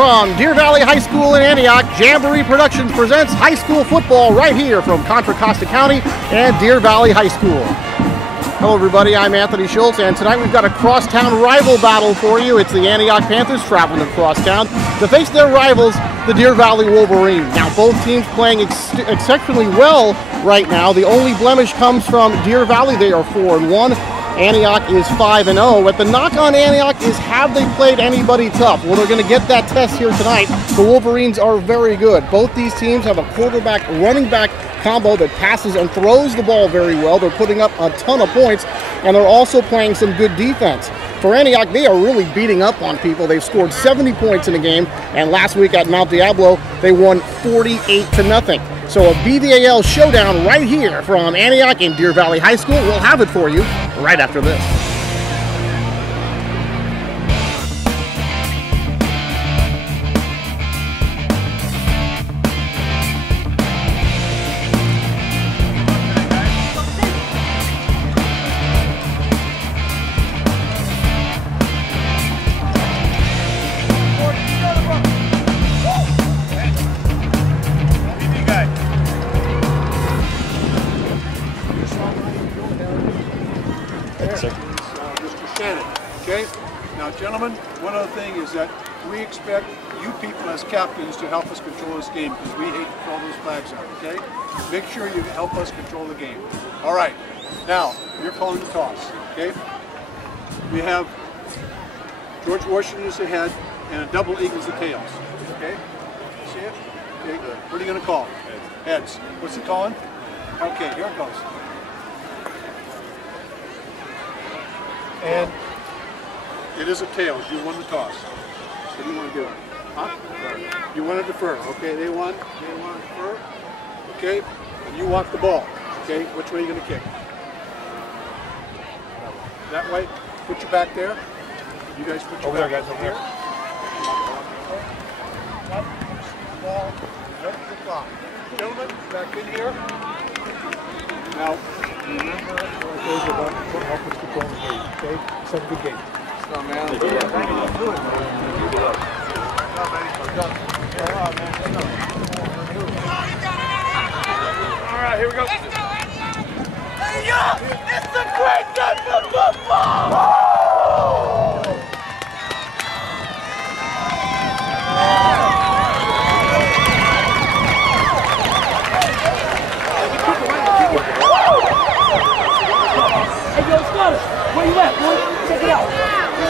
From Deer Valley High School in Antioch, Jamboree Productions presents high school football right here from Contra Costa County and Deer Valley High School. Hello everybody, I'm Anthony Schultz, and tonight we've got a crosstown rival battle for you. It's the Antioch Panthers traveling across town to face their rivals, the Deer Valley Wolverines. Now both teams playing exceptionally well right now. The only blemish comes from Deer Valley. They are 4-1. Antioch is 5-0. But the knock on Antioch is, have they played anybody tough? Well, they're going to get that test here tonight. The Wolverines are very good. Both these teams have a quarterback, running back combo that passes and throws the ball very well. They're putting up a ton of points, and they're also playing some good defense. For Antioch, they are really beating up on people. They've scored 70 points in a game, and last week at Mount Diablo, they won 48-0. So a BVAL showdown right here from Antioch and Deer Valley High School. We'll have it for you right after this. Okay? Now, gentlemen, one other thing is that we expect you people as captains to help us control this game because we hate to throw those flags out, okay? Make sure you help us control the game. All right. Now, you're calling the toss, okay? We have George Washington is the head and a double eagle's the tails, okay? See it? Okay, good. What are you going to call? Heads. What's he calling? Okay, here it goes. And it is a tails. You won the toss. What do you want to do? Huh? You want to defer. Okay, they want to defer. Okay, and you want the ball. Okay, which way are you going to kick? That way. Put your back there. You guys put your back there, guys. Over here. Ball. Right to the clock. Gentlemen, back in here. Now, remember those are about to help us control the game. Okay, it's a good game. Oh, man. All right, here we go. It's a great game for football! Hey, yo, Scott, where you at, boy? Check it out.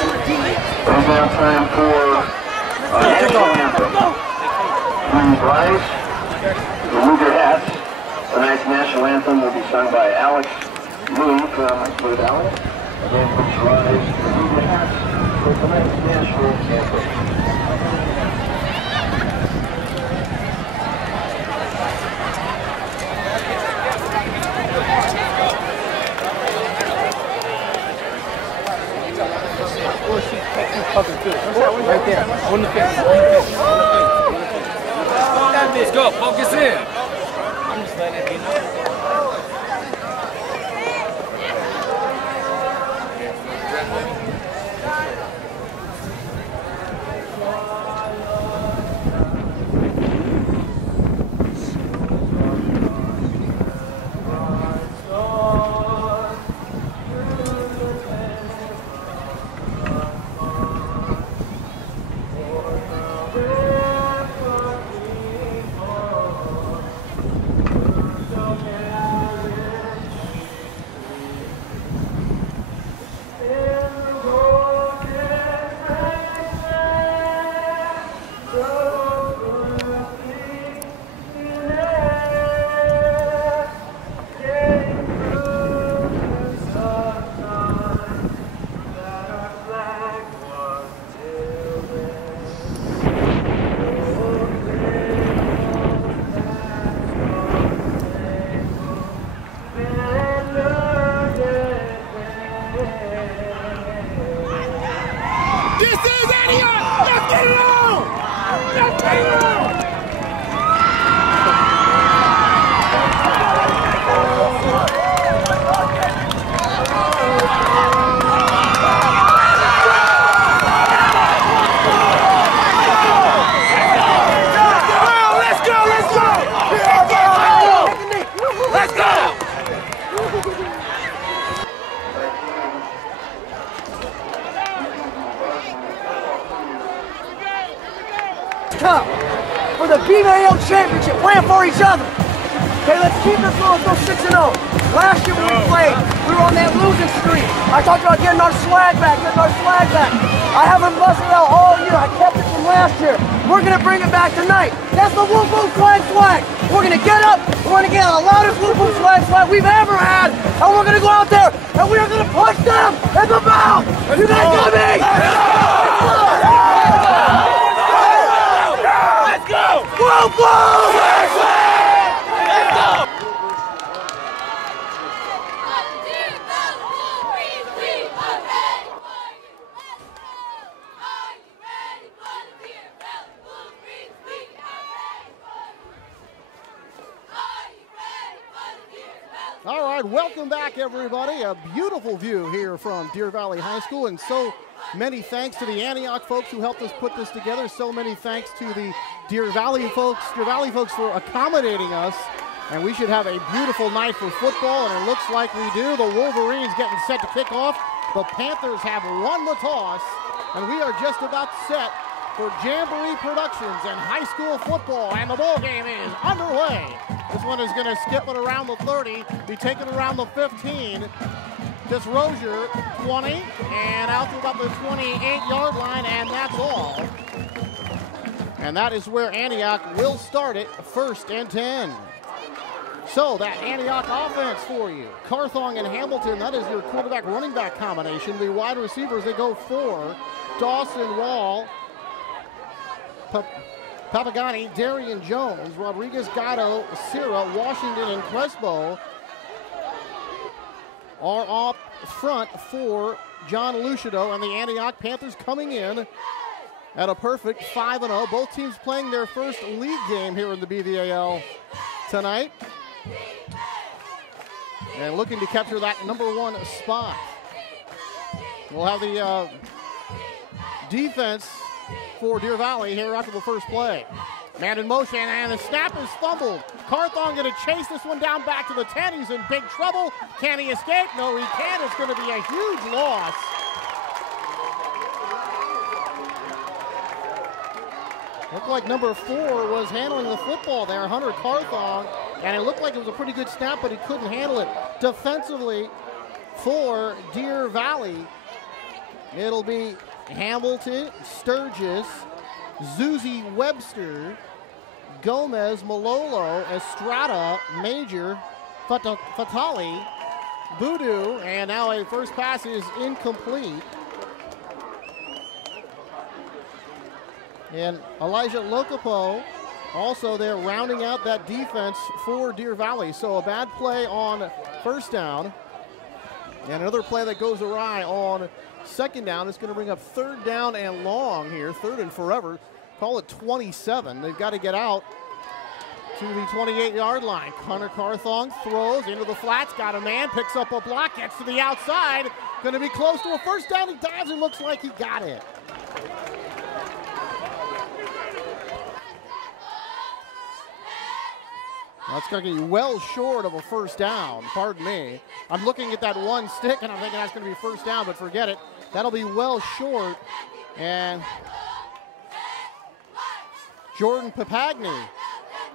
It's now time for national anthem. Please rise, remove your hats. Tonight's national anthem will be sung by Alex Moon from Deer Valley. Again, please rise, remove your hats for tonight's national anthem. Right there, on the fence. Let's go, focus in. I'm just letting it be known. playing for each other. Okay, let's keep this low. Let's go 6-0. Last year when we played, we were on that losing streak. I talked about getting our swag back, I haven't busted it out all year. I kept it from last year. We're going to bring it back tonight. That's the Wolf Wolf Swag Swag. We're going to get up. We're going to get the loudest Wolf Wolf Swag Swag we've ever had. And we're going to go out there and we are going to punch them in the mouth. You guys got me? Let's go! Wolf Wolf! Let's go! All right, welcome back, everybody. A beautiful view here from Deer Valley High School, and so many thanks to the Antioch folks who helped us put this together. So many thanks to the Deer Valley folks for accommodating us, and we should have a beautiful night for football, and it looks like we do. The Wolverines getting set to kick off. The Panthers have won the toss, and we are just about set for Jamboree Productions and high school football, and the ball game is underway. This one is going to skip it around the 30, be taken around the 15. This Rozier, 20, and out to about the 28-yard line, and that's all. And that is where Antioch will start it, 1st and 10. So that Antioch offense for you. Carthong and Hamilton, that is your quarterback running back combination. The wide receivers, they go 4. Dawson, Wall, Papagani, Darian Jones, Rodriguez, Gatto, Sierra, Washington, and Crespo are up front for John Lucido, and the Antioch Panthers coming in at a perfect 5-0. Both teams playing their first league game here in the BVAL tonight, and looking to capture that #1 spot. We'll have the defense for Deer Valley here after the first play. Man in motion, and the snap is fumbled. Carthon going to chase this one down back to the 10. He's in big trouble. Can he escape? No, he can't. It's going to be a huge loss. Looked like number 4 was handling the football there, Hunter Carthon, and it looked like it was a pretty good snap, but he couldn't handle it. Defensively for Deer Valley, it'll be Hamilton, Sturgis, Zuzi Webster, Gomez, Malolo, Estrada, Major, Fatali, Voodoo, and now a first pass is incomplete. And Elijah Locopo also there rounding out that defense for Deer Valley. So a bad play on first down, and another play that goes awry on second down. It's going to bring up 3rd down and long here, 3rd and forever. Call it 27. They've got to get out to the 28-yard line. Hunter Carthong throws into the flats, got a man, picks up a block, gets to the outside. Going to be close to a first down. He dives and looks like he got it. That's going to be well short of a first down, pardon me. I'm looking at that one stick and I'm thinking that's going to be first down, but forget it. That'll be well short. And Jordan Papagni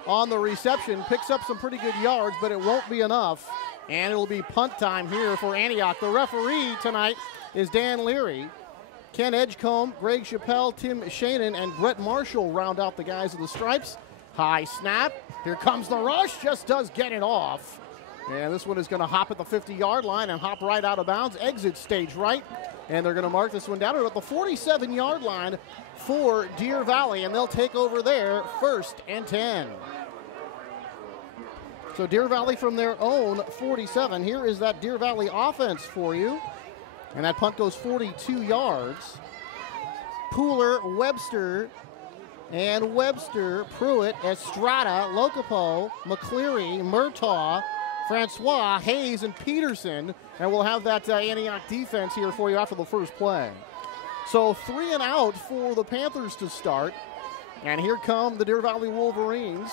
on the reception picks up some pretty good yards, but it won't be enough. And it'll be punt time here for Antioch. The referee tonight is Dan Leary. Ken Edgecombe, Greg Chappelle, Tim Shannon, and Brett Marshall round out the guys in the stripes. High snap. Here comes the rush. Just does get it off. And this one is going to hop at the 50-yard line and hop right out of bounds. Exit stage right. And they're going to mark this one down at the 47-yard line for Deer Valley. And they'll take over there 1st and 10. So Deer Valley from their own 47. Here is that Deer Valley offense for you. And that punt goes 42 yards. Pooler, Webster, and Webster, Pruitt, Estrada, Locopo, McCleary, Murtaugh, Francois, Hayes, and Peterson. And we'll have that Antioch defense here for you after the first play. So 3 and out for the Panthers to start. And here come the Deer Valley Wolverines.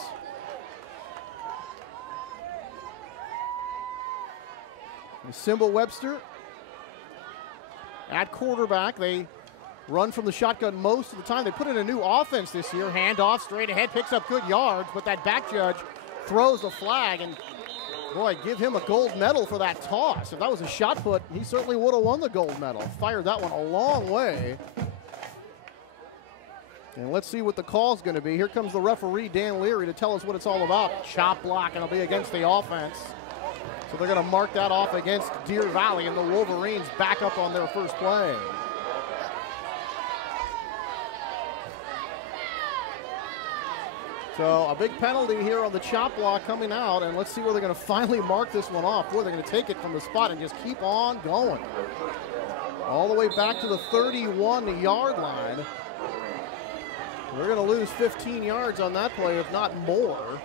Simba Webster at quarterback. They run from the shotgun most of the time. They put in a new offense this year. Handoff straight ahead, picks up good yards, but that back judge throws a flag, and boy, give him a gold medal for that toss. If that was a shot put, he certainly would have won the gold medal. Fired that one a long way. And let's see what the call's going to be. Here comes the referee, Dan Leary, to tell us what it's all about. Chop block, and it'll be against the offense. So they're going to mark that off against Deer Valley, and the Wolverines back up on their first play. So a big penalty here on the chop block coming out, and let's see where they're going to finally mark this one off. Boy, they're going to take it from the spot and just keep on going. All the way back to the 31-yard line. They're going to lose 15 yards on that play, if not more.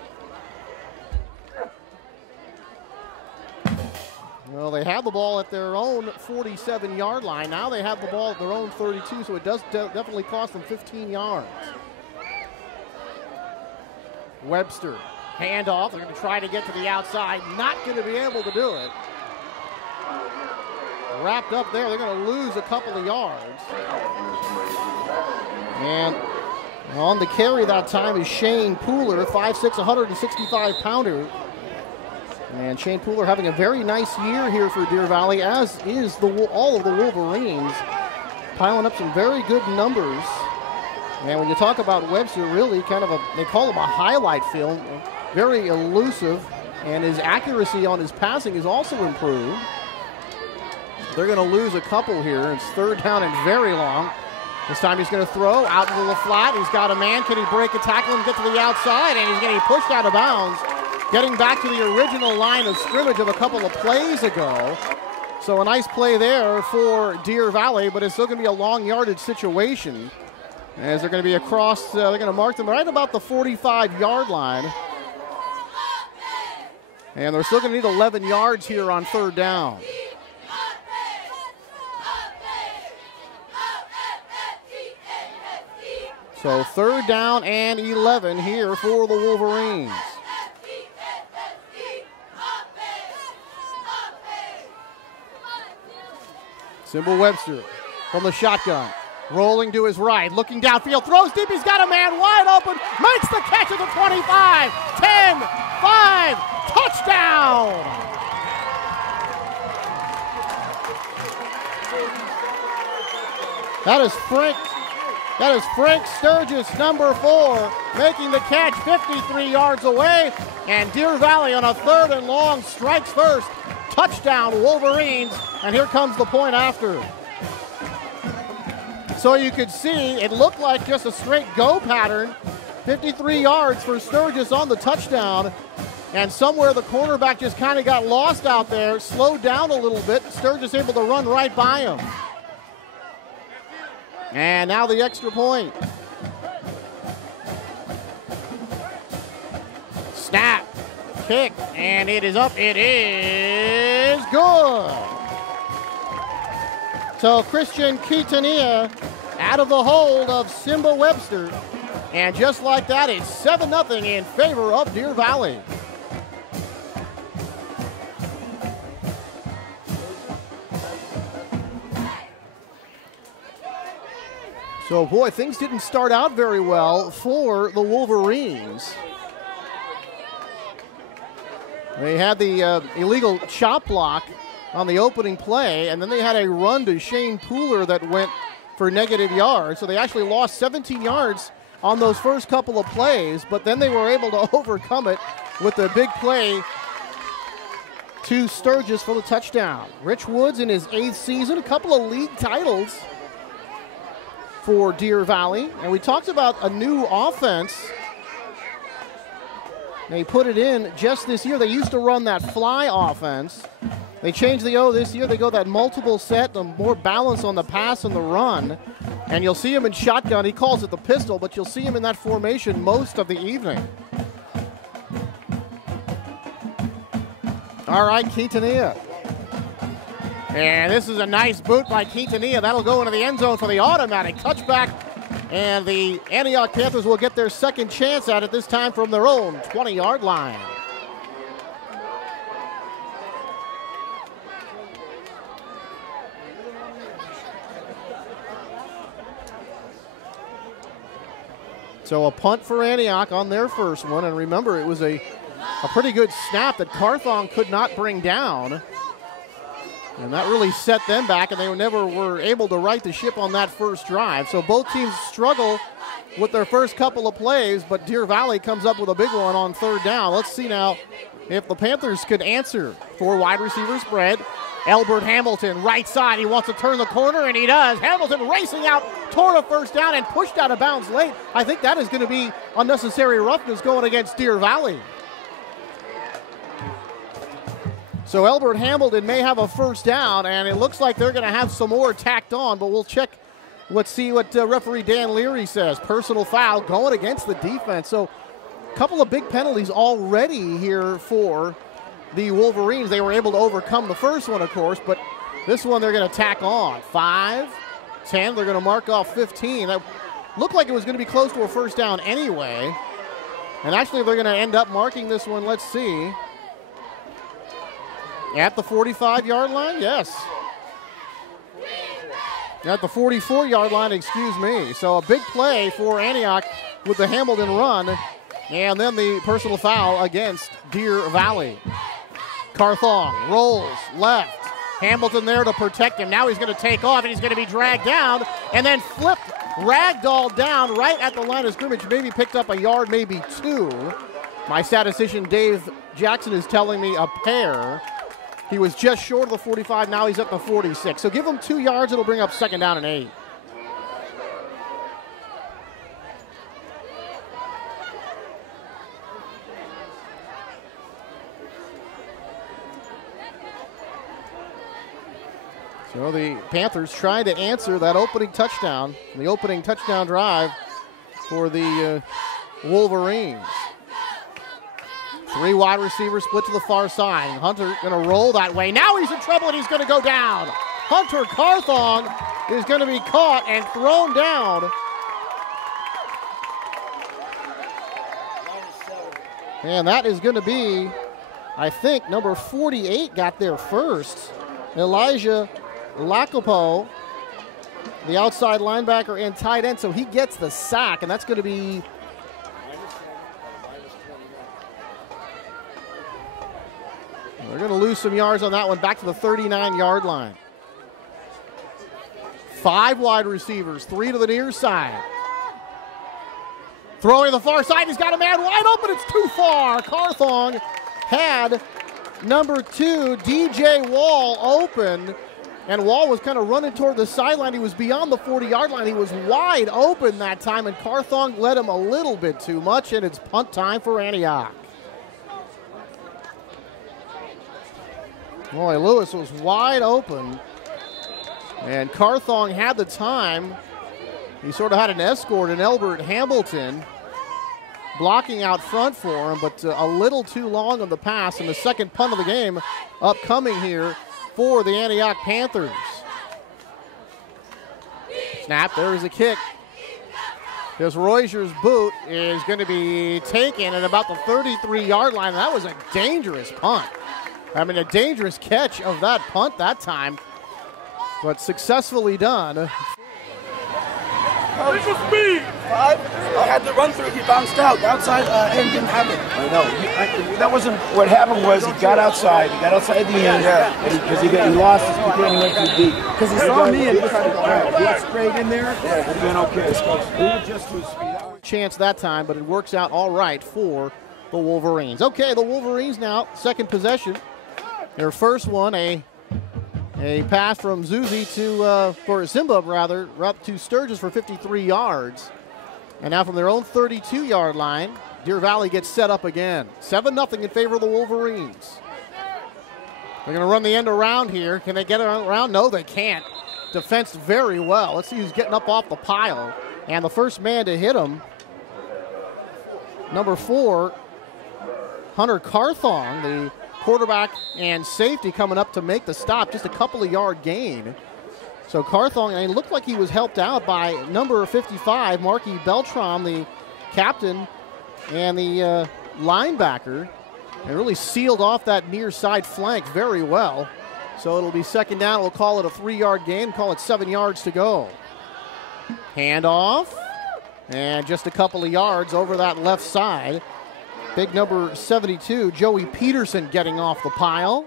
Well, they have the ball at their own 47-yard line. Now they have the ball at their own 32, so it does definitely cost them 15 yards. Webster, handoff. They're going to try to get to the outside. Not going to be able to do it. Wrapped up there. They're going to lose a couple of yards. And on the carry that time is Shane Pooler, 5'6", 165-pounder. And Shane Pooler having a very nice year here for Deer Valley, as is all of the Wolverines, piling up some very good numbers. And when you talk about Webster, really kind of they call him a highlight film, very elusive, and his accuracy on his passing is also improved. They're going to lose a couple here. It's third down and very long. This time he's going to throw out into the flat. He's got a man. Can he break a tackle and get to the outside? And he's getting pushed out of bounds, getting back to the original line of scrimmage of a couple of plays ago. So a nice play there for Deer Valley, but it's still going to be a long yardage situation, as they're going to be across, they're going to mark them right about the 45-yard line. And they're still going to need 11 yards here on third down. So third down and 11 here for the Wolverines. Symbol Webster from the shotgun. Rolling to his right, looking downfield, throws deep, he's got a man wide open, makes the catch at the 25, 10, 5, touchdown! That is Frank Sturgis, number 4, making the catch 53 yards away, and Deer Valley on a third and long strikes first, touchdown Wolverines, and here comes the point after. So you could see it looked like just a straight go pattern. 53 yards for Sturgis on the touchdown. And somewhere the cornerback just kind of got lost out there, slowed down a little bit. Sturgis able to run right by him. And now the extra point. Snap, kick, and it is up. It is good. So Christian Quintanilla out of the hold of Simba Webster. And just like that, it's 7-0 in favor of Deer Valley. So, boy, things didn't start out very well for the Wolverines. They had the illegal chop block on the opening play, and then they had a run to Shane Pooler that went for negative yards. So they actually lost 17 yards on those first couple of plays, but then they were able to overcome it with the big play to Sturgis for the touchdown. Rich Woods in his 8th season, a couple of league titles for Deer Valley. And we talked about a new offense. They put it in just this year. They used to run that fly offense. They changed the O this year. They go that multiple set, more balance on the pass and the run. And you'll see him in shotgun. He calls it the pistol, but you'll see him in that formation most of the evening. All right, Quintanilla. And this is a nice boot by Quintanilla. That'll go into the end zone for the automatic touchback. And the Antioch Panthers will get their second chance at it, this time from their own 20-yard line. So a punt for Antioch on their first one. And remember, it was a pretty good snap that Carthon could not bring down. And that really set them back, and they never were able to right the ship on that first drive. So both teams struggle with their first couple of plays, but Deer Valley comes up with a big one on third down. Let's see now if the Panthers could answer. For wide receiver spread. Elbert Hamilton, right side. He wants to turn the corner, and he does. Hamilton racing out toward a first down and pushed out of bounds late. I think that is going to be unnecessary roughness going against Deer Valley. So Elbert Hamilton may have a first down, and it looks like they're going to have some more tacked on, but we'll check. Let's see what referee Dan Leary says. Personal foul going against the defense. So a couple of big penalties already here for the Wolverines. They were able to overcome the first one, of course, but this one they're going to tack on. 5, 10, they're going to mark off 15. That looked like it was going to be close to a first down anyway. And actually they're going to end up marking this one, let's see, at the 45-yard line, yes. At the 44-yard line, excuse me. So a big play for Antioch with the Hamilton run, and then the personal foul against Deer Valley. Carthon rolls left. Hamilton there to protect him. Now he's going to take off, and he's going to be dragged down and then flipped, ragdolled down right at the line of scrimmage. Maybe picked up a yard, maybe 2. My statistician Dave Jackson is telling me a pair. He was just short of the 45. Now he's at the 46. So give him 2 yards. It'll bring up second down and 8. So the Panthers trying to answer that opening touchdown, the opening touchdown drive for the Wolverines. 3 wide receivers split to the far side. Hunter going to roll that way. Now he's in trouble, and he's going to go down. Hunter Carthon is going to be caught and thrown down. And that is going to be, I think, number 48 got there first. Elijah Lacopo, the outside linebacker and tight end, so he gets the sack, and that's going to be they're going to lose some yards on that one, back to the 39-yard line. 5 wide receivers, 3 to the near side. Throwing to the far side, he's got a man wide open, it's too far. Carthon had number 2, DJ Wall, open, and Wall was kind of running toward the sideline. He was beyond the 40-yard line. He was wide open that time, and Carthon led him a little bit too much, and it's punt time for Antioch. Boy, Lewis was wide open, and Carthon had the time. He sort of had an escort in Elbert Hamilton blocking out front for him, but a little too long on the pass, and the second punt of the game upcoming here for the Antioch Panthers. Snap, there is a kick. This Reuser's boot is going to be taken at about the 33-yard line. That was a dangerous punt. I mean, a dangerous catch of that punt that time, but successfully done. This was me! 5. I had to run through. He bounced out. The outside end didn't have it. I know. That wasn't. What happened was he got outside. He got outside the end. Because he lost his kick and he went too deep. Because he saw me and he tried to go. He got sprayed in there. Yeah, it would have been okay. We were just too speed. Chance that time, but it works out all right for the Wolverines. Okay, the Wolverines now, second possession. Their first one, a pass from Zuzi for Simba, rather, to Sturgis for 53 yards. And now from their own 32-yard line, Deer Valley gets set up again. 7-0 in favor of the Wolverines. They're going to run the end around here. Can they get around? No, they can't. Defensed very well. Let's see who's getting up off the pile. And the first man to hit him, number 4, Hunter Carthon, the quarterback and safety coming up to make the stop, just a couple of yard gain. So Carthon, and it looked like he was helped out by number 55, Marky Beltram, the captain and the linebacker, and really sealed off that near side flank very well. So it'll be second down. We'll call it a 3-yard gain, call it 7 yards to go. Handoff. And just a couple of yards over that left side. Big number 72, Joey Peterson, getting off the pile.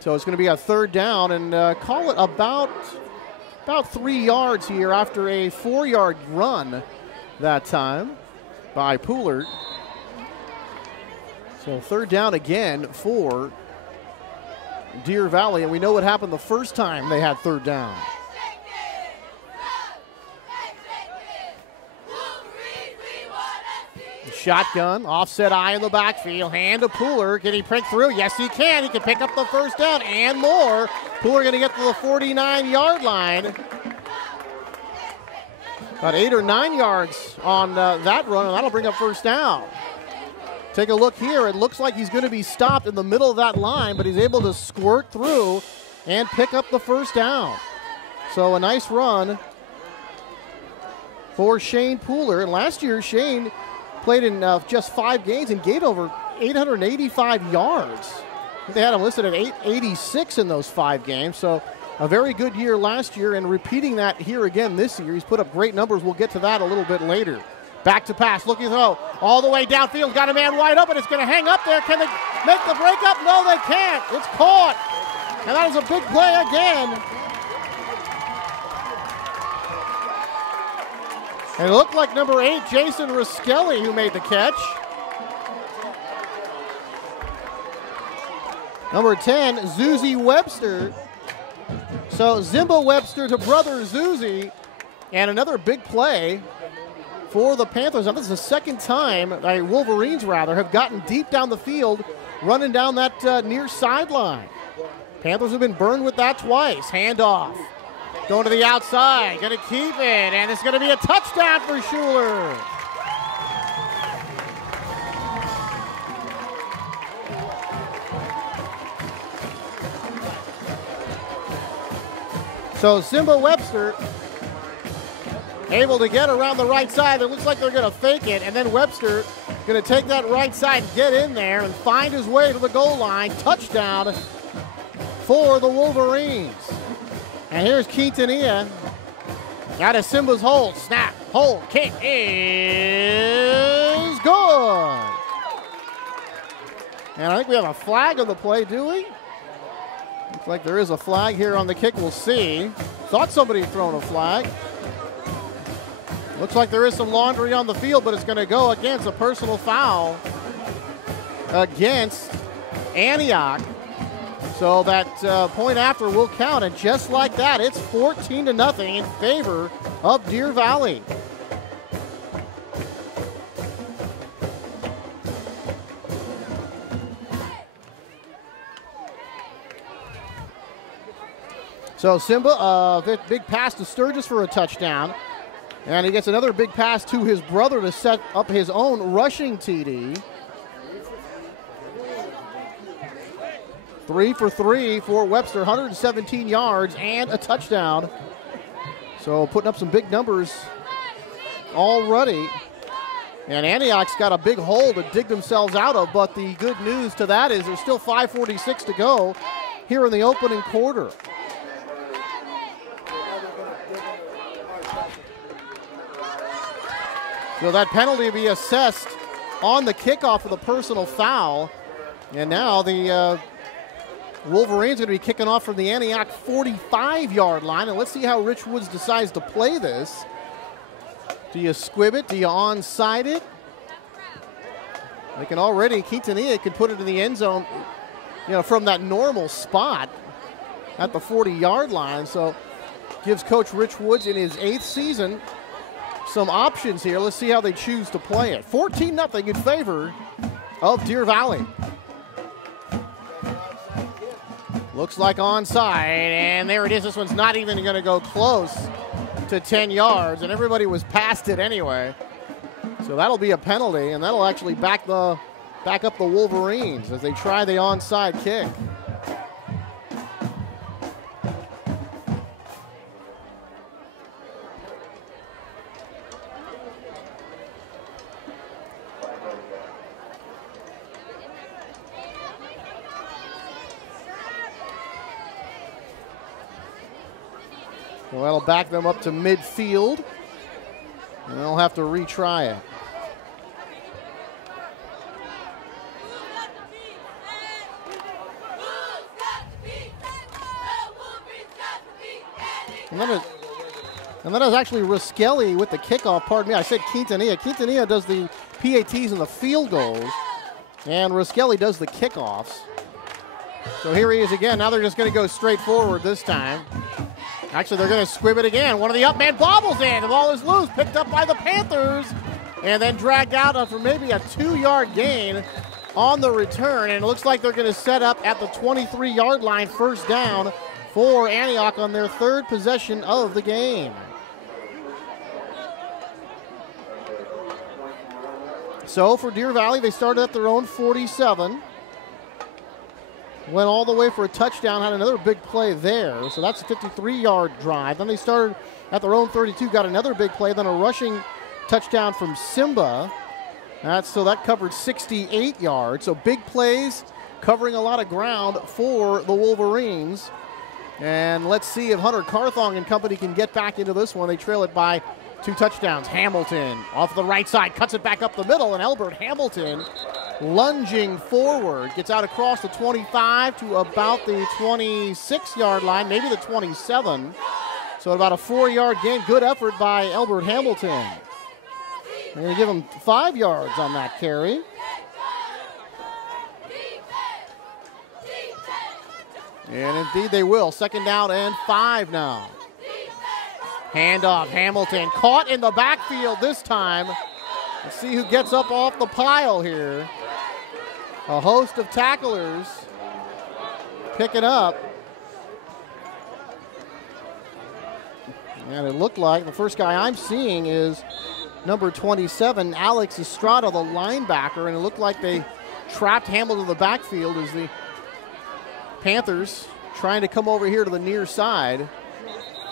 So it's going to be a third down, and call it about 3 yards here after a 4-yard run that time by Poolert. So third down again for Deer Valley, and we know what happened the first time they had third down. Shotgun, offset eye in the backfield, hand to Pooler. Can he break through? Yes, he can. He can pick up the first down and more. Pooler going to get to the 49-yard line. About 8 or 9 yards on that run, and that'll bring up first down. Take a look here. It looks like he's going to be stopped in the middle of that line, but he's able to squirt through and pick up the first down. So a nice run for Shane Pooler. And last year, Shane played in just 5 games and gained over 885 yards. They had him listed at 886 in those 5 games. So a very good year last year, and repeating that here again this year. He's put up great numbers. We'll get to that a little bit later. Back to pass, looking throw, all the way downfield. Got a man wide open. It's going to hang up there. Can they make the breakup? No, they can't. It's caught. And that is a big play again. And it looked like number 8, Jason Riskelly, who made the catch. Number 10, Zuzi Webster. So Zimba Webster to brother Zuzi. And another big play for the Panthers. Now, this is the second time, Wolverines rather, have gotten deep down the field, running down that near sideline. Panthers have been burned with that twice. Handoff. Going to the outside, going to keep it, and it's going to be a touchdown for Schuler. So Zimba Webster able to get around the right side. It looks like they're going to fake it, and then Webster going to take that right side and get in there and find his way to the goal line. Touchdown for the Wolverines. And here's Quintanilla out of Simba's hold. Snap, hold, kick is good. And I think we have a flag on the play, do we? Looks like there is a flag here on the kick. We'll see. Thought somebody had thrown a flag. Looks like there is some laundry on the field, but it's going to go against a personal foul against Antioch. So that point after will count, and just like that, it's 14-0 in favor of Deer Valley. So Simba, big pass to Sturgis for a touchdown. And he gets another big pass to his brother to set up his own rushing TD. 3 for 3 for Webster, 117 yards and a touchdown. So putting up some big numbers already. And Antioch's got a big hole to dig themselves out of, but the good news to that is there's still 5:46 to go here in the opening quarter. So that penalty will be assessed on the kickoff for the personal foul. And now the Wolverines are going to be kicking off from the Antioch 45-yard line. And let's see how Rich Woods decides to play this. Do you squib it? Do you onside it? They can already, Quintanilla could put it in the end zone, from that normal spot at the 40-yard line. So gives Coach Rich Woods in his 8th season some options here. Let's see how they choose to play it. 14-0 in favor of Deer Valley. Looks like onside, and there it is. This one's not even going to go close to 10 yards, and everybody was past it anyway. So that'll be a penalty, and that'll actually back up the Wolverines as they try the onside kick. Well, that'll back them up to midfield. And they'll have to retry it. And that is actually Riskelly with the kickoff. Pardon me, I said Quintanilla. Quintanilla does the PATs and the field goals, and Riskelly does the kickoffs. So here he is again. Now they're just going to go straight forward this time. Actually, they're going to squib it again. One of the up man bobbles in. The ball is loose, picked up by the Panthers, and then dragged out for maybe a 2-yard gain on the return. And it looks like they're going to set up at the 23-yard line, first down for Antioch on their third possession of the game. So for Deer Valley, they started at their own 47. Went all the way for a touchdown, had another big play there. So that's a 53-yard drive. Then they started at their own 32, got another big play, then a rushing touchdown from Simba. So that covered 68 yards. So big plays, covering a lot of ground for the Wolverines. And let's see if Hunter Carthong and company can get back into this one. They trail it by 2 touchdowns. Hamilton off the right side, cuts it back up the middle, and Albert Hamilton lunging forward, gets out across the 25 to about the 26-yard line, maybe the 27. So about a 4-yard gain. Good effort by Albert Hamilton. They're going to give him 5 yards on that carry. And indeed they will. 2nd down and 5 now. Handoff, Hamilton caught in the backfield this time. Let's see who gets up off the pile here. A host of tacklers pick it up. And it looked like the first guy I'm seeing is number 27, Alex Estrada, the linebacker. And it looked like they trapped Hamilton in the backfield as the Panthers trying to come over here to the near side.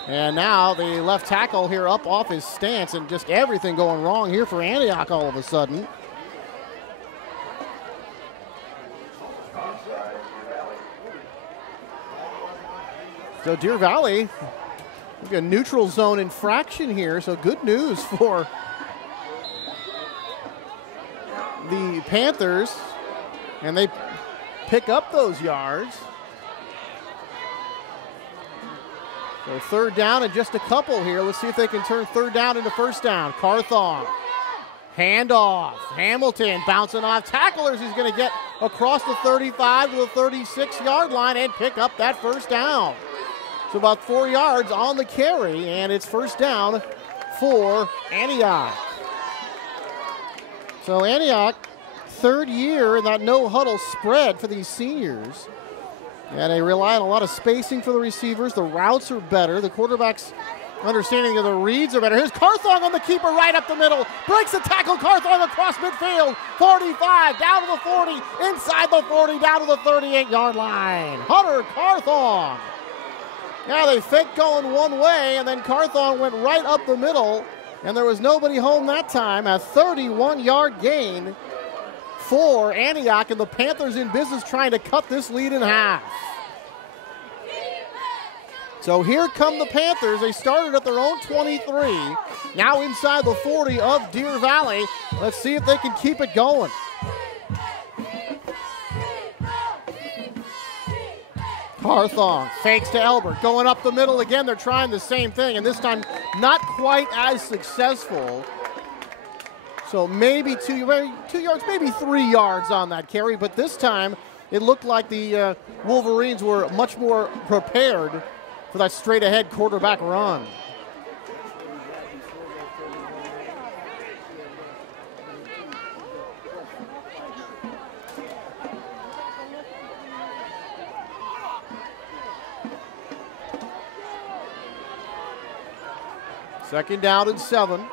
And now the left tackle here up off his stance, and just everything going wrong here for Antioch all of a sudden. So Deer Valley, a neutral zone infraction here, so good news for the Panthers. And they pick up those yards. So 3rd down and just a couple here. Let's see if they can turn 3rd down into 1st down. Carthong, handoff. Hamilton bouncing off tacklers. He's going to get across the 35 to the 36-yard line and pick up that 1st down. So about 4 yards on the carry, and it's 1st down for Antioch. So Antioch, 3rd year in that no-huddle spread for these seniors. And they rely on a lot of spacing for the receivers. The routes are better. The quarterback's understanding of the reads are better. Here's Carthong on the keeper right up the middle. Breaks the tackle. Carthong across midfield. 45, down to the 40, inside the 40, down to the 38-yard line. Hunter Carthong. Now they fake going one way, and then Carthong went right up the middle, and there was nobody home that time. A 31-yard gain for Antioch, and the Panthers in business trying to cut this lead in half. So here come the Panthers. They started at their own 23, now inside the 40 of Deer Valley. Let's see if they can keep it going. Carthong fakes to Albert, going up the middle again. They're trying the same thing, and this time not quite as successful. So maybe 2 yards, maybe 3 yards on that carry, but this time it looked like the Wolverines were much more prepared for that straight-ahead quarterback run. Second down and 7.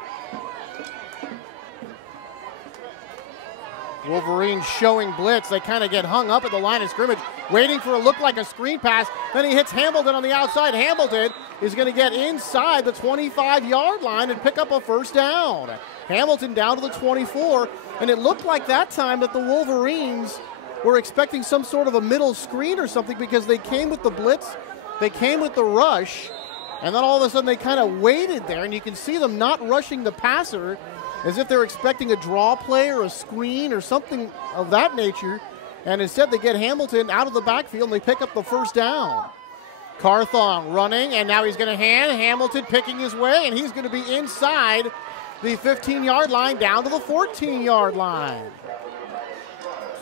Wolverines showing blitz. They kind of get hung up at the line of scrimmage, waiting for a look like a screen pass. Then he hits Hamilton on the outside. Hamilton is going to get inside the 25-yard line and pick up a 1st down. Hamilton down to the 24, and it looked like that time that the Wolverines were expecting some sort of a middle screen or something, because they came with the blitz, they came with the rush, And then all of a sudden they kind of waited there, and you can see them not rushing the passer as if they're expecting a draw play or a screen or something of that nature. And instead they get Hamilton out of the backfield and they pick up the first down. Carthon running, and now he's going to hand. Hamilton picking his way, and he's going to be inside the 15-yard line down to the 14-yard line.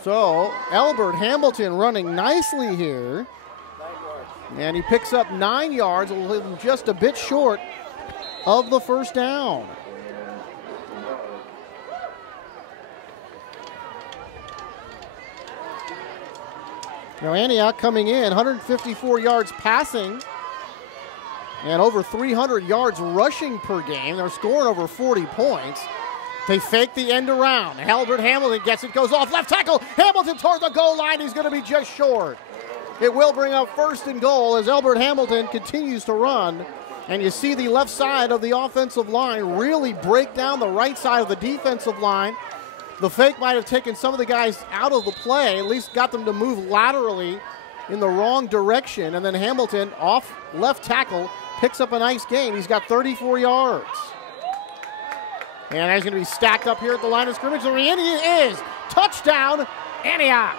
So Elbert Hamilton running nicely here. And he picks up 9 yards, just a bit short of the first down. Now Antioch coming in, 154 yards passing and over 300 yards rushing per game. They're scoring over 40 points. They fake the end around. Elbert Hamilton gets it, goes off left tackle. Hamilton towards the goal line. He's going to be just short. It will bring up first and goal as Elbert Hamilton continues to run. And you see the left side of the offensive line really break down the right side of the defensive line. The fake might have taken some of the guys out of the play, at least got them to move laterally in the wrong direction. And then Hamilton, off left tackle, picks up a nice gain. He's got 34 yards. And he's going to be stacked up here at the line of scrimmage. The reunion is touchdown, Antioch.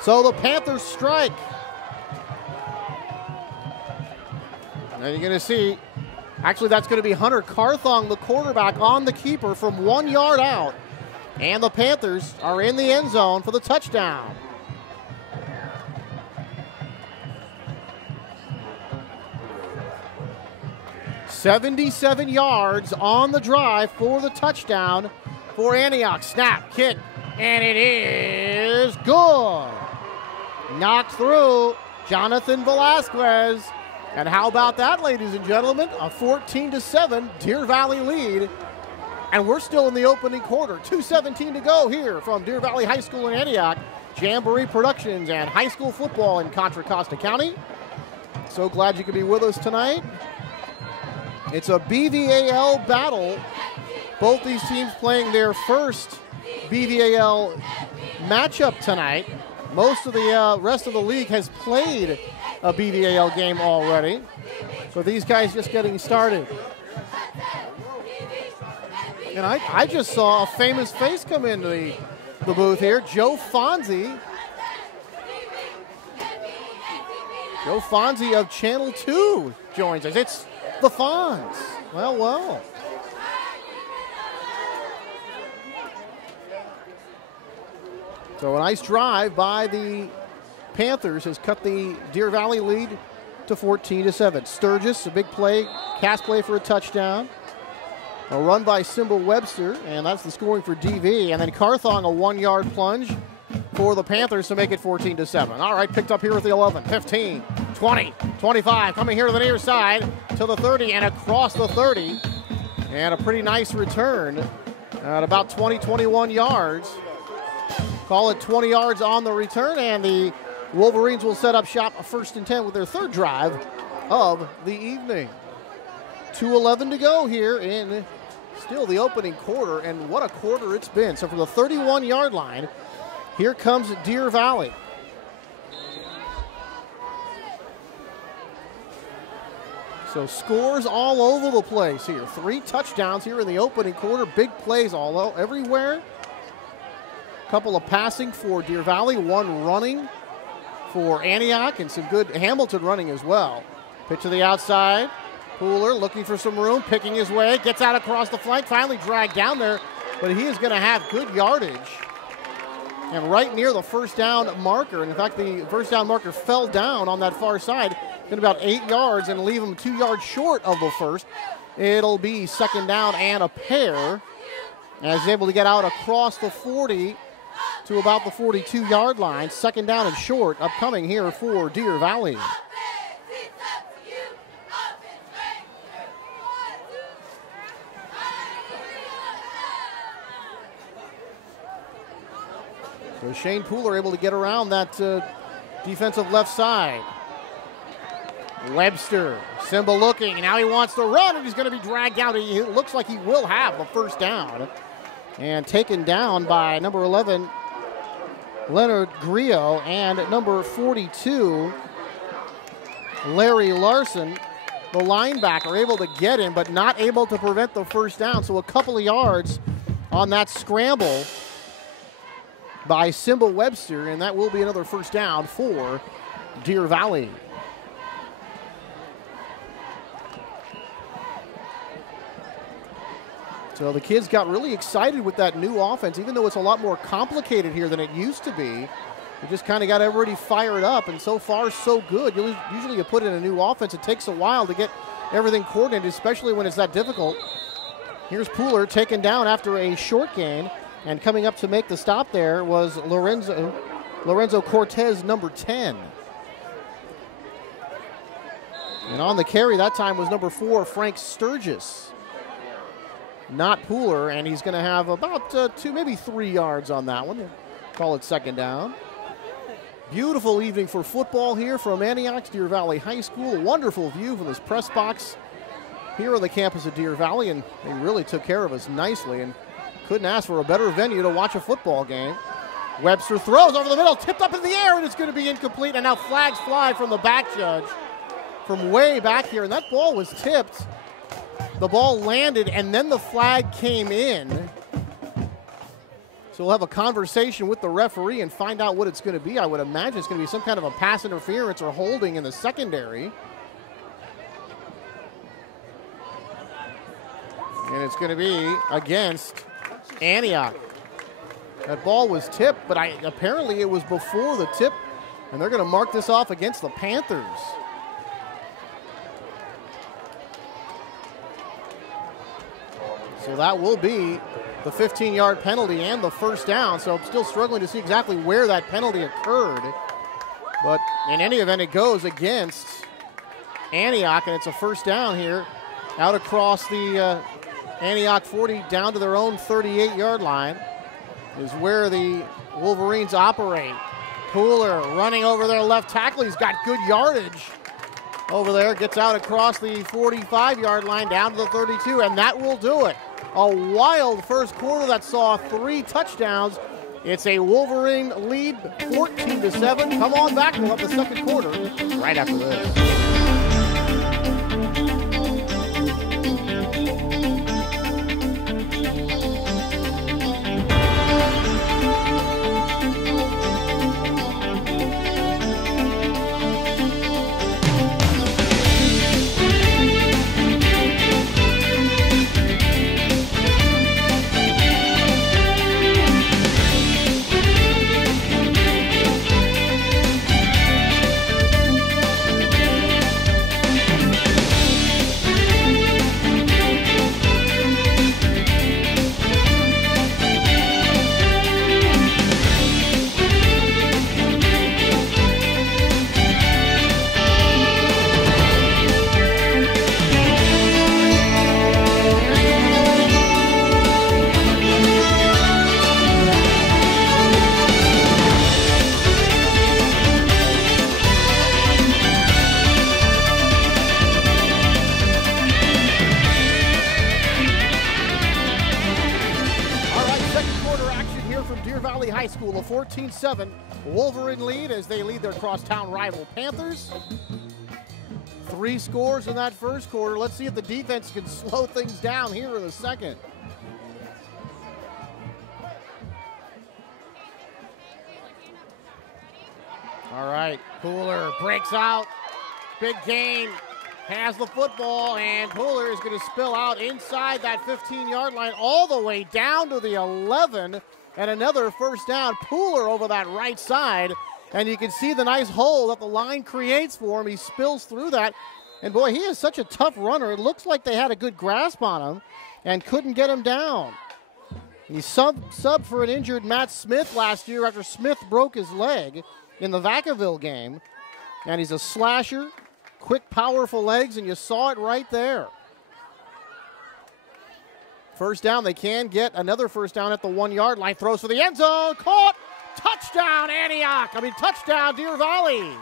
So the Panthers strike. And you're going to see, actually that's going to be Hunter Carthon, the quarterback, on the keeper from 1 yard out. And the Panthers are in the end zone for the touchdown. .77 yards on the drive for the touchdown for Antioch. Snap, kick, and it is good. Knocked through Jonathan Velasquez. And how about that, ladies and gentlemen? A 14-7 Deer Valley lead. And we're still in the opening quarter. 2:17 to go here from Deer Valley High School in Antioch. Jamboree Productions and high school football in Contra Costa County. So glad you could be with us tonight. It's a BVAL battle. Both these teams playing their first BVAL matchup tonight. Most of the rest of the league has played a BVAL game already. So these guys just getting started. And I just saw a famous face come into the booth here. Joe Fonzie. Joe Fonzie of Channel 2 joins us. It's the Fonz. Well, well. So a nice drive by the Panthers has cut the Deer Valley lead to 14-7. Sturgis, a big play, cast play for a touchdown. A run by Symbol Webster, and that's the scoring for DV. And then Carthon, a 1 yard plunge for the Panthers to make it 14-7. All right, picked up here at the 11, 15, 20, 25. Coming here to the near side to the 30 and across the 30. And a pretty nice return at about 20, 21 yards. Call it 20 yards on the return, and the Wolverines will set up shop a 1st and 10 with their third drive of the evening. 2:11 to go here in still the opening quarter, and what a quarter it's been. So from the 31-yard line, here comes Deer Valley. So scores all over the place here. 3 touchdowns here in the opening quarter. Big plays everywhere. Couple of passing for Deer Valley, 1 running for Antioch, and some good Hamilton running as well. Pitch to the outside. Pooler looking for some room, picking his way, gets out across the flank, finally dragged down there, but he is going to have good yardage. And right near the first down marker, in fact, the first down marker fell down on that far side, in about 8 yards, and leave him 2 yards short of the first. It'll be 2nd down and a pair, as he's able to get out across the 40 to about the 42-yard line. 2nd down and short upcoming here for Deer Valley. So Shane Pooler able to get around that defensive left side. Webster, Simba looking, now he wants to run, and he's going to be dragged down. It looks like he will have the first down. And taken down by number 11, Leonard Griot, and number 42, Larry Larson, the linebacker, able to get him, but not able to prevent the first down. So a couple of yards on that scramble by Simba Webster, and that will be another first down for Deer Valley. So the kids got really excited with that new offense, even though it's a lot more complicated here than it used to be. We just kind of got everybody fired up, and so far so good. Usually you put in a new offense, it takes a while to get everything coordinated, especially when it's that difficult. Here's Pooler taken down after a short gain, and coming up to make the stop there was Lorenzo Cortez, number 10. And on the carry that time was number 4, Frank Sturgis, not Pooler, and he's going to have about 2, maybe 3 yards on that one. We'll call it second down. Beautiful evening for football here from Antioch Deer Valley High School. A wonderful view from this press box here on the campus of Deer Valley, and they really took care of us nicely and couldn't ask for a better venue to watch a football game. Webster throws over the middle, tipped up in the air, and it's going to be incomplete, and now flags fly from the back judge from way back here, and that ball was tipped. The ball landed, and then the flag came in. So we'll have a conversation with the referee and find out what it's going to be. I would imagine it's going to be some kind of a pass interference or holding in the secondary. And it's going to be against Antioch. That ball was tipped, but apparently it was before the tip, and they're going to mark this off against the Panthers. So that will be the 15-yard penalty and the first down. So I'm still struggling to see exactly where that penalty occurred. But in any event, it goes against Antioch, and it's a first down here out across the Antioch 40 down to their own 38-yard line is where the Wolverines operate. Pooler running over their left tackle. He's got good yardage over there. Gets out across the 45-yard line down to the 32, and that will do it. A wild first quarter that saw 3 touchdowns. It's a Wolverine lead, 14-7. Come on back. We'll have the second quarter right after this. High School, a 14-7 Wolverine lead as they lead their crosstown rival Panthers. 3 scores in that first quarter. Let's see if the defense can slow things down here in the second. All right, Pooler breaks out. Big gain, has the football, and Pooler is going to spill out inside that 15-yard line all the way down to the 11. And another first down. Pooler over that right side. And you can see the nice hole that the line creates for him. He spills through that. And boy, he is such a tough runner. It looks like they had a good grasp on him and couldn't get him down. He subbed for an injured Matt Smith last year after Smith broke his leg in the Vacaville game. And he's a slasher, quick, powerful legs, and you saw it right there. First down, they can get another first down at the 1-yard line. Throws for the end zone, caught, touchdown Antioch. Touchdown Deer Valley.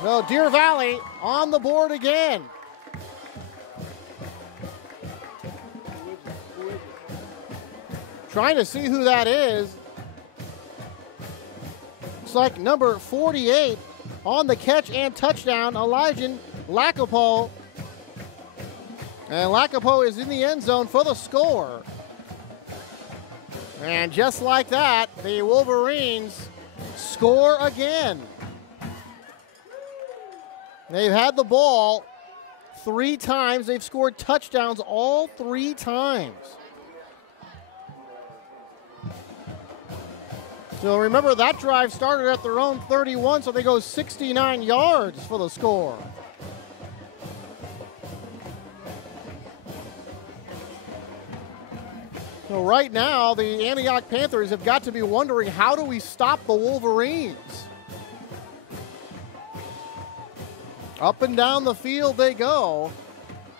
So Deer Valley on the board again. Trying to see who that is. Looks like number 48 on the catch and touchdown, Elijah Lacapo. And Lacapo is in the end zone for the score. And just like that, the Wolverines score again. They've had the ball 3 times. They've scored touchdowns all 3 times. So remember, that drive started at their own 31, so they go 69 yards for the score. So right now, the Antioch Panthers have got to be wondering, how do we stop the Wolverines? Up and down the field they go.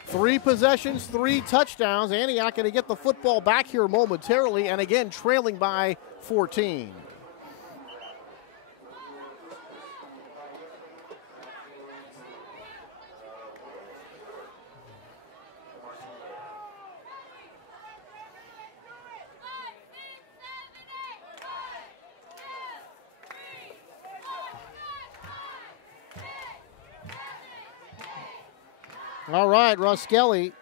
3 possessions, 3 touchdowns. Antioch going to get the football back here momentarily, and again trailing by 14. All right, Ruskelly,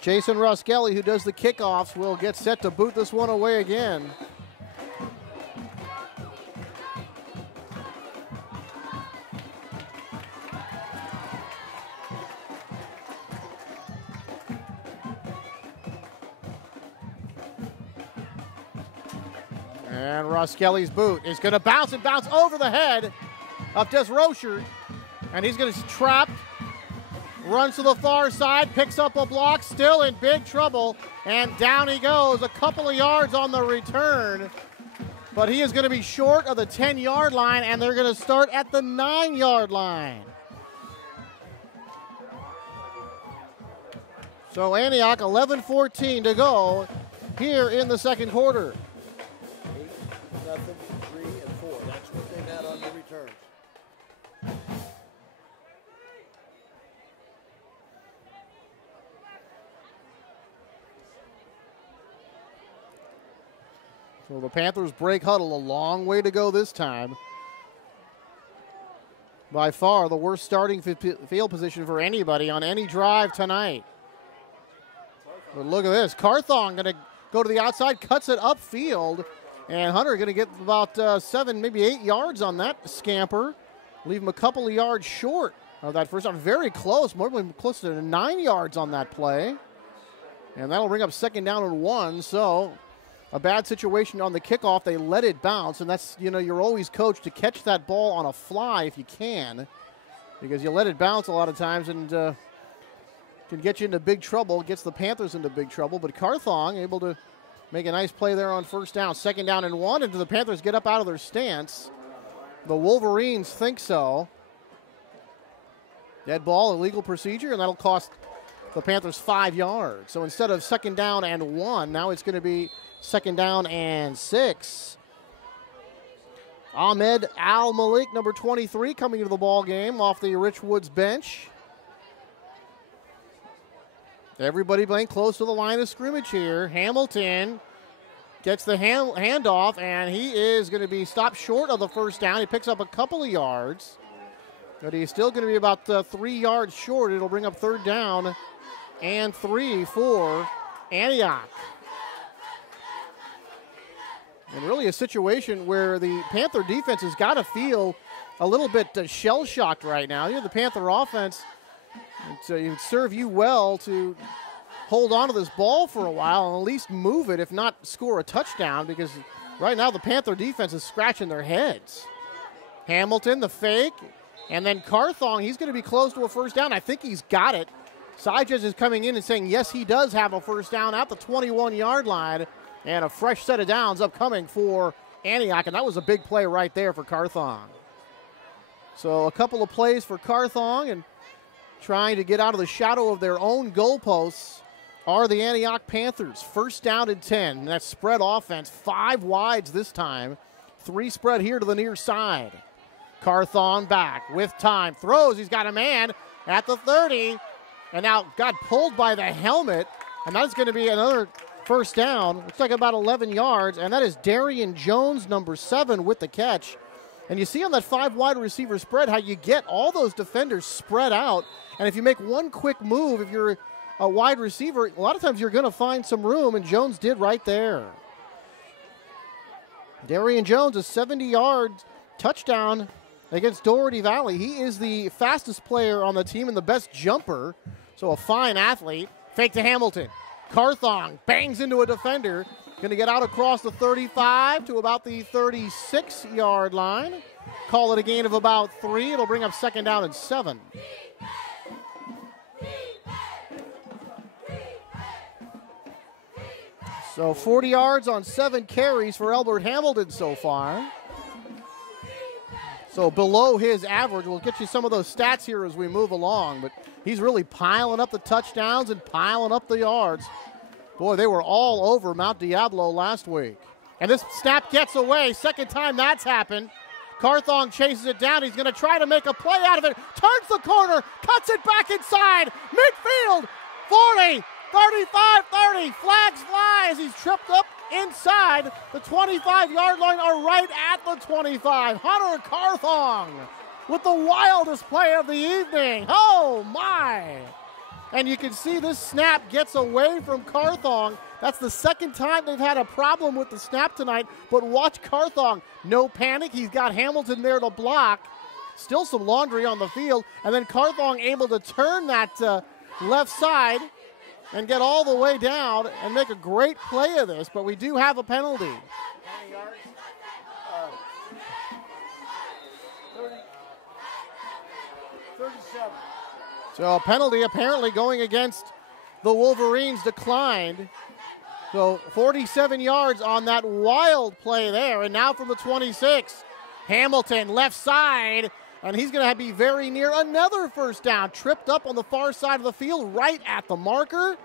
Jason Ruskelly, who does the kickoffs, will get set to boot this one away again. And Ruskelly's boot is going to bounce over the head of Des Rocher, and he's going to trap. Runs to the far side, picks up a block, still in big trouble, and down he goes, a couple of yards on the return. But he is going to be short of the 10-yard line, and they're going to start at the 9-yard line. So Antioch, 11:14 to go here in the second quarter. 8-0, 3 and 4. That's what they've had on the returns. So the Panthers break huddle, a long way to go this time. By far the worst starting field position for anybody on any drive tonight. But look at this. Carthon going to go to the outside, cuts it upfield, and Hunter going to get about 7, maybe 8 yards on that scamper. Leave him a couple of yards short of that first down. Very close, more than close to 9 yards on that play. And that'll bring up 2nd down and 1, so a bad situation on the kickoff. They let it bounce, and that's, you're always coached to catch that ball on a fly if you can, because you let it bounce a lot of times and can get you into big trouble, gets the Panthers into big trouble. But Carthon able to make a nice play there on 1st down. 2nd down and 1, and do the Panthers get up out of their stance? The Wolverines think so. Dead ball, illegal procedure, and that'll cost the Panthers 5 yards. So instead of 2nd down and 1, now it's going to be 2nd down and 6. Ahmed Al-Malik, number 23, coming into the ball game off the Rich Woods bench. Everybody playing close to the line of scrimmage here. Hamilton gets the handoff, and he is going to be stopped short of the 1st down. He picks up a couple of yards, but he's still going to be about 3 yards short. It'll bring up 3rd down and 3 for Antioch. And really a situation where the Panther defense has got to feel a little bit shell-shocked right now. The Panther offense, it would serve you well to hold on to this ball for a while and at least move it, if not score a touchdown, because right now the Panther defense is scratching their heads. Hamilton, the fake, and then Carthon, he's going to be close to a 1st down. I think he's got it. Sanchez is coming in and saying, yes, he does have a 1st down at the 21-yard line. And a fresh set of downs upcoming for Antioch, and that was a big play right there for Carthon. So a couple of plays for Carthon, and trying to get out of the shadow of their own goalposts are the Antioch Panthers. 1st down and 10, and that's spread offense. 5 wides this time. 3 spread here to the near side. Carthon back with time. Throws, he's got a man at the 30, and now got pulled by the helmet, and that's going to be another 1st down. Looks like about 11 yards, and that is Darian Jones, number 7, with the catch. And you see on that 5 wide receiver spread how you get all those defenders spread out. And if you make one quick move, if you're a wide receiver, a lot of times you're going to find some room, and Jones did right there. Darian Jones, a 70-yard touchdown against Doherty Valley. He is the fastest player on the team and the best jumper, so a fine athlete. Fake to Hamilton. Carthon bangs into a defender. Going to get out across the 35 to about the 36-yard line. Call it a gain of about 3. It'll bring up 2nd down and 7. So 40 yards on 7 carries for Albert Hamilton so far. So below his average. We'll get you some of those stats here as we move along, but he's really piling up the touchdowns and piling up the yards. Boy, they were all over Mount Diablo last week. And this snap gets away. Second time that's happened. Carthon chases it down. He's going to try to make a play out of it. Turns the corner. Cuts it back inside. Midfield. 40. 35, 30. Flags fly as he's tripped up inside the 25-yard line or right at the 25. Hunter Carthon with the wildest play of the evening. Oh, my. And you can see this snap gets away from Carthon. That's the second time they've had a problem with the snap tonight. But watch Carthon. No panic. He's got Hamilton there to block. Still some laundry on the field. And then Carthon able to turn that left side and get all the way down and make a great play of this. But we do have a penalty. How many yards? 37. So a penalty apparently going against the Wolverines declined. So 47 yards on that wild play there. And now from the 26, Hamilton left side. And he's going to be very near another first down. Tripped up on the far side of the field right at the marker.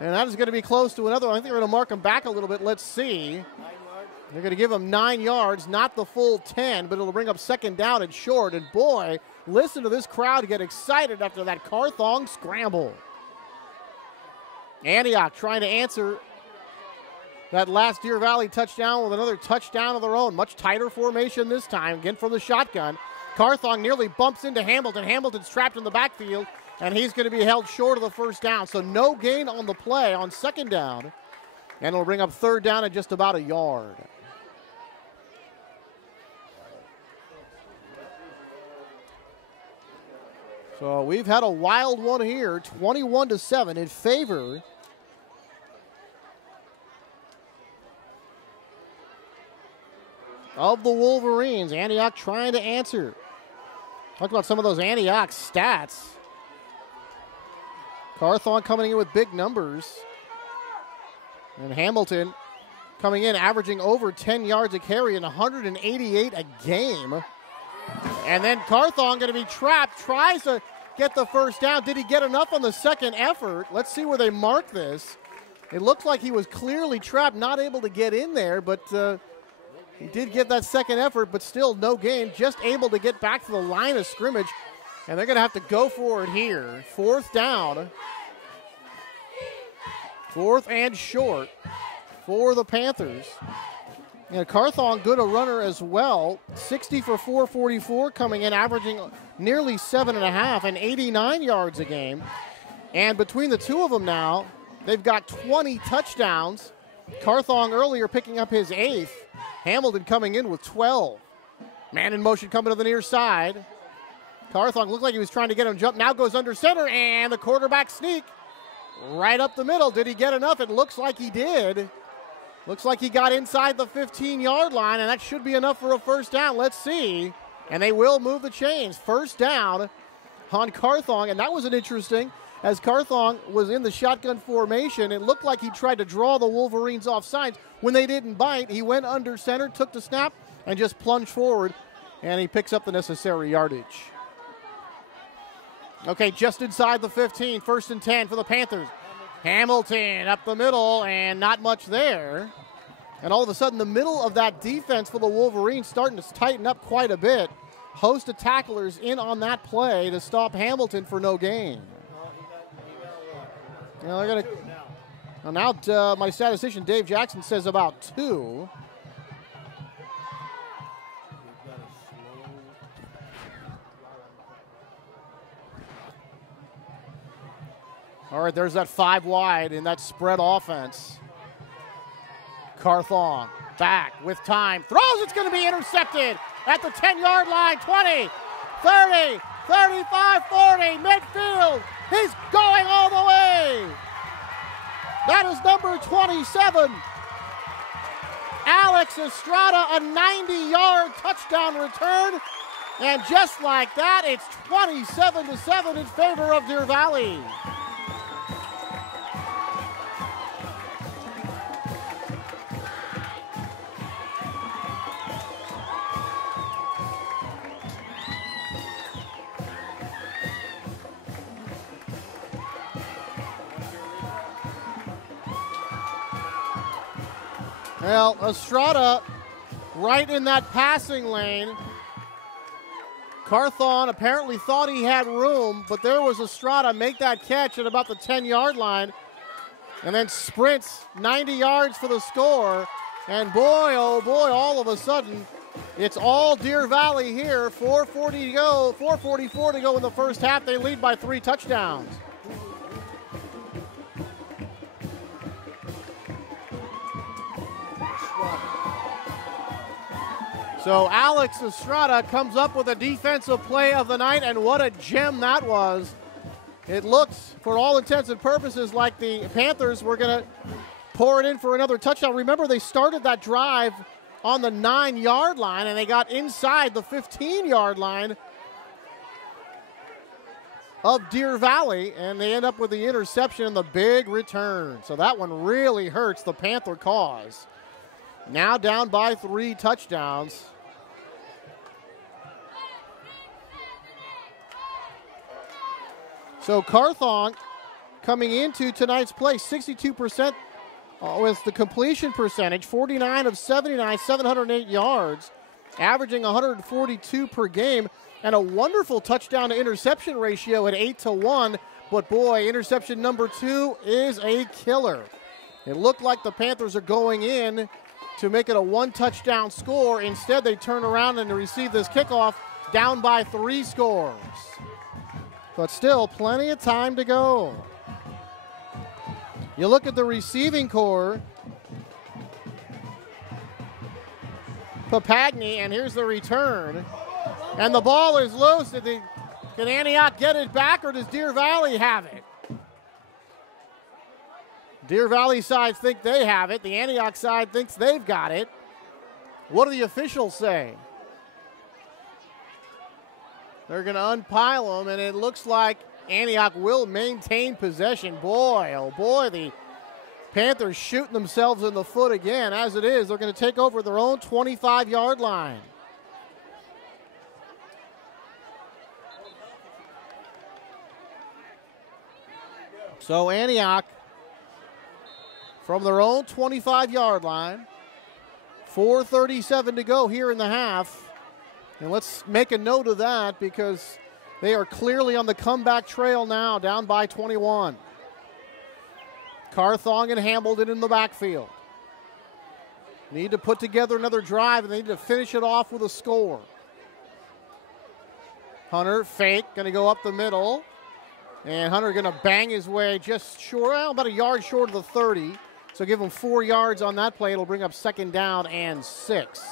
And that is going to be close to another one. I think they're going to mark him back a little bit. Let's see. 9 yards. They're going to give him 9 yards, not the full 10, but it'll bring up 2nd down and short. And boy, listen to this crowd get excited after that Carthon scramble. Antioch trying to answer that last Deer Valley touchdown with another touchdown of their own. Much tighter formation this time, again from the shotgun. Carthon nearly bumps into Hamilton. Hamilton's trapped in the backfield, and he's going to be held short of the first down. So no gain on the play on 2nd down, and it'll bring up 3rd down at just about a yard. So we've had a wild one here, 21-7 in favor of the Wolverines. Antioch trying to answer. Talk about some of those Antioch stats. Carthon coming in with big numbers. And Hamilton coming in averaging over 10 yards a carry and 188 a game. And then Carthon going to be trapped, tries to get the first down. Did he get enough on the second effort? Let's see where they mark this. It looks like he was clearly trapped, not able to get in there, but he did get that second effort, but still no gain. Just able to get back to the line of scrimmage, and they're going to have to go for it here. 4th down. 4th and short for the Panthers. And Carthon, good a runner as well. 60 for 444 coming in, averaging nearly 7.5 and 89 yards a game. And between the two of them now, they've got 20 touchdowns. Carthon earlier picking up his 8th. Hamilton coming in with 12. Man in motion coming to the near side. Carthon looked like he was trying to get him jump. Now goes under center, and the quarterback sneak right up the middle. Did he get enough? It looks like he did. Looks like he got inside the 15-yard line, and that should be enough for a first down. Let's see. And they will move the chains. First down on Carthon, and that was an interesting. As Carthon was in the shotgun formation, it looked like he tried to draw the Wolverines off sides. When they didn't bite, he went under center, took the snap, and just plunged forward, and he picks up the necessary yardage. Okay, just inside the 15, 1st and 10 for the Panthers. Hamilton up the middle, and not much there. And all of a sudden, the middle of that defense for the Wolverines starting to tighten up quite a bit. Host of tacklers in on that play to stop Hamilton for no gain. Now they're gonna. Now my statistician Dave Jackson says about 2. All right, there's that 5 wide in that spread offense. Carthon back with time. Throws, it's going to be intercepted at the 10-yard line. 20, 30, 35, 40, midfield. He's going all the way. That is number 27. Alex Estrada, a 90-yard touchdown return. And just like that, it's 27-7 in favor of Deer Valley. Well, Estrada right in that passing lane. Carthon apparently thought he had room, but there was Estrada make that catch at about the 10-yard line and then sprints 90 yards for the score. And boy, oh boy, all of a sudden, it's all Deer Valley here. 4:40 to go, 4:44 to go in the first half. They lead by 3 touchdowns. So Alex Estrada comes up with a defensive play of the night, and what a gem that was. It looks, for all intents and purposes, like the Panthers were going to pour it in for another touchdown. Remember, they started that drive on the 9-yard line, and they got inside the 15-yard line of Deer Valley, and they end up with the interception and the big return. So that one really hurts the Panther cause. Now down by 3 touchdowns. So Carthon coming into tonight's play, 62% with the completion percentage, 49 of 79, 708 yards, averaging 142 per game, and a wonderful touchdown to interception ratio at 8-1. But boy, interception number 2 is a killer. It looked like the Panthers are going in to make it a 1-touchdown score. Instead, they turn around and receive this kickoff down by 3 scores. But still, plenty of time to go. You look at the receiving core. Papagni, and here's the return. And the ball is loose. Can Antioch get it back, or does Deer Valley have it? Deer Valley side think they have it. The Antioch side thinks they've got it. What do the officials say? They're going to unpile them, and it looks like Antioch will maintain possession. Boy, oh boy, the Panthers shooting themselves in the foot again. As it is, they're going to take over their own 25-yard line. So Antioch, from their own 25-yard line, 4:37 to go here in the half. And let's make a note of that because they are clearly on the comeback trail now, down by 21. Carthon and Hamilton in the backfield. Need to put together another drive, and they need to finish it off with a score. Hunter, fake, going to go up the middle. And Hunter going to bang his way just short, well, about a yard short of the 30. So give him 4 yards on that play. It'll bring up 2nd down and 6.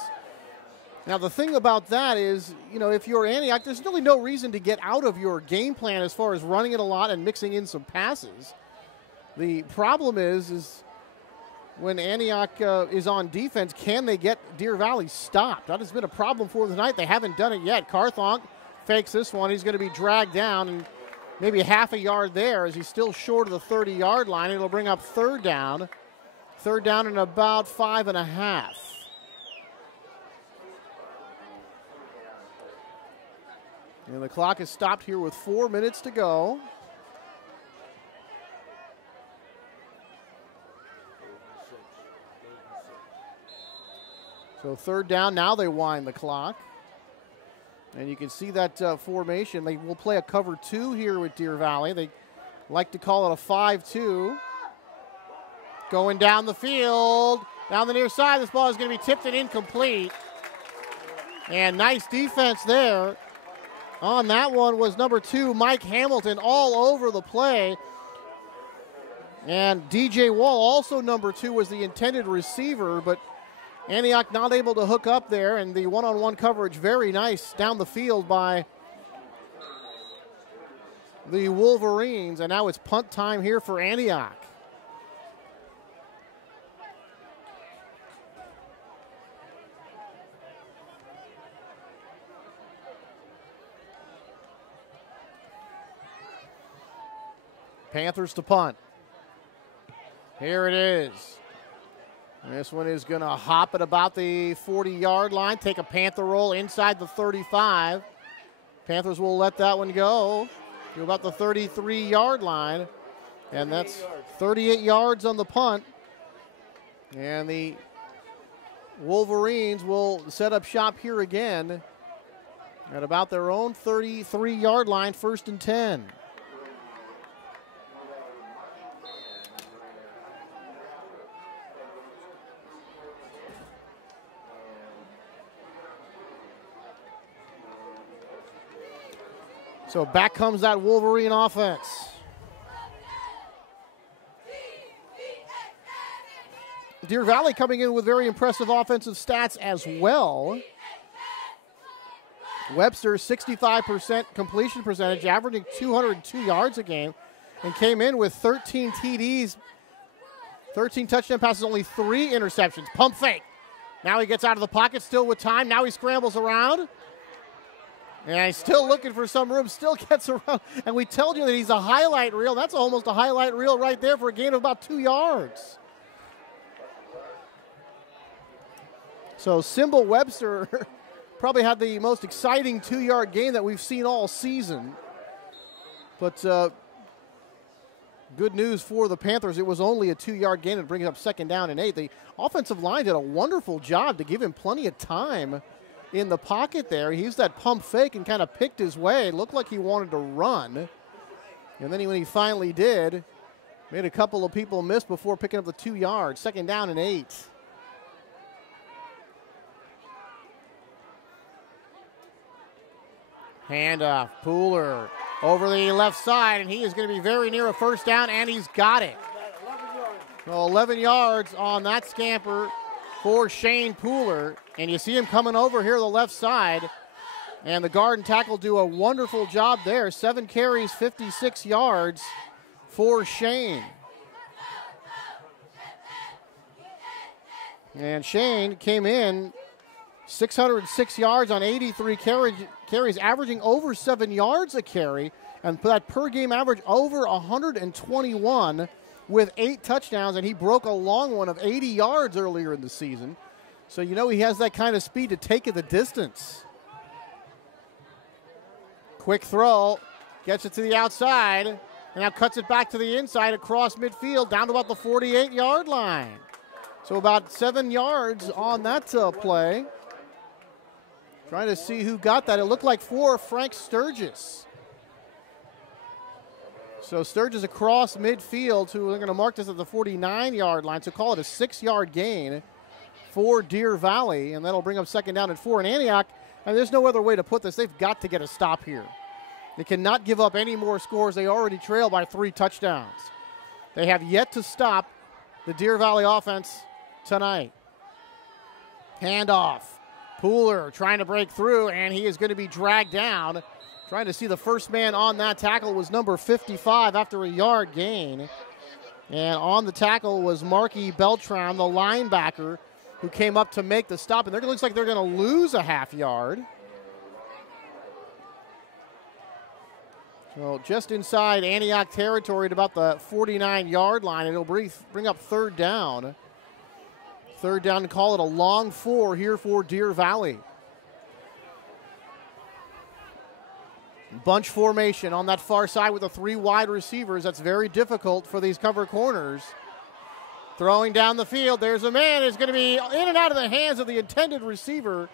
Now, the thing about that is, you know, if you're Antioch, there's really no reason to get out of your game plan as far as running it a lot and mixing in some passes. The problem is when Antioch is on defense, can they get Deer Valley stopped? That has been a problem for them tonight. They haven't done it yet. Carthon fakes this one. He's going to be dragged down, and maybe half a yard there as he's still short of the 30-yard line. It'll bring up 3rd down. 3rd down and about 5.5. And the clock is stopped here with 4 minutes to go. So 3rd down, now they wind the clock. And you can see that formation. They will play a cover 2 here with Deer Valley. They like to call it a 5-2. Going down the field, down the near side. This ball is going to be tipped and incomplete. And nice defense there. On that one was number 2, Mike Hamilton, all over the play. And DJ Wall, also number 2, was the intended receiver, but Antioch not able to hook up there, and the one-on-one coverage very nice down the field by the Wolverines, and now it's punt time here for Antioch. Panthers to punt. Here it is. This one is going to hop at about the 40-yard line, take a Panther roll inside the 35. Panthers will let that one go to about the 33-yard line, and that's 38 yards on the punt. And the Wolverines will set up shop here again at about their own 33-yard line, 1st and 10. So back comes that Wolverine offense. Deer Valley coming in with very impressive offensive stats as well. Webster, 65% completion percentage, averaging 202 yards a game, and came in with 13 TDs, 13 touchdown passes, only 3 interceptions. Pump fake. Now he gets out of the pocket, still with time. Now he scrambles around. And he's still looking for some room, still gets around. And we told you that he's a highlight reel. That's almost a highlight reel right there for a gain of about 2 yards. So Symbol Webster probably had the most exciting 2-yard gain that we've seen all season. But good news for the Panthers. It was only a 2-yard gain and brings up 2nd down and 8. The offensive line did a wonderful job to give him plenty of time in the pocket there. He used that pump fake and kind of picked his way. Looked like he wanted to run. And then when he finally did, made a couple of people miss before picking up the 2 yards. 2nd down and 8. Handoff. Pooler over the left side, and he is going to be very near a 1st down, and he's got it. So 11 yards on that scamper for Shane Pooler. And you see him coming over here the left side. And the guard and tackle do a wonderful job there. 7 carries, 56 yards for Shane. And Shane came in 606 yards on 83 carries, averaging over 7 yards a carry. And that per game average over 121 with 8 touchdowns. And he broke a long one of 80 yards earlier in the season. So you know he has that kind of speed to take it the distance. Quick throw, gets it to the outside, and now cuts it back to the inside across midfield down to about the 48-yard line. So about 7 yards on that play. Trying to see who got that. It looked like for Frank Sturgis. So Sturgis across midfield, so they're going to mark this at the 49-yard line, so call it a 6-yard gain for Deer Valley, and that'll bring up 2nd down and 4 in Antioch. And there's no other way to put this. They've got to get a stop here. They cannot give up any more scores. They already trail by 3 touchdowns. They have yet to stop the Deer Valley offense tonight. Handoff. Pooler trying to break through, and he is going to be dragged down. Trying to see the first man on that tackle was number 55 after a yard gain. And on the tackle was Marky Beltram, the linebacker, who came up to make the stop. And it looks like they're going to lose a half yard. So just inside Antioch territory at about the 49-yard line. And it'll bring up 3rd down. 3rd down to call it a long 4 here for Deer Valley. Bunch formation on that far side with the 3 wide receivers. That's very difficult for these cover corners. Throwing down the field. There's a man who's going to be in and out of the hands of the intended receiver.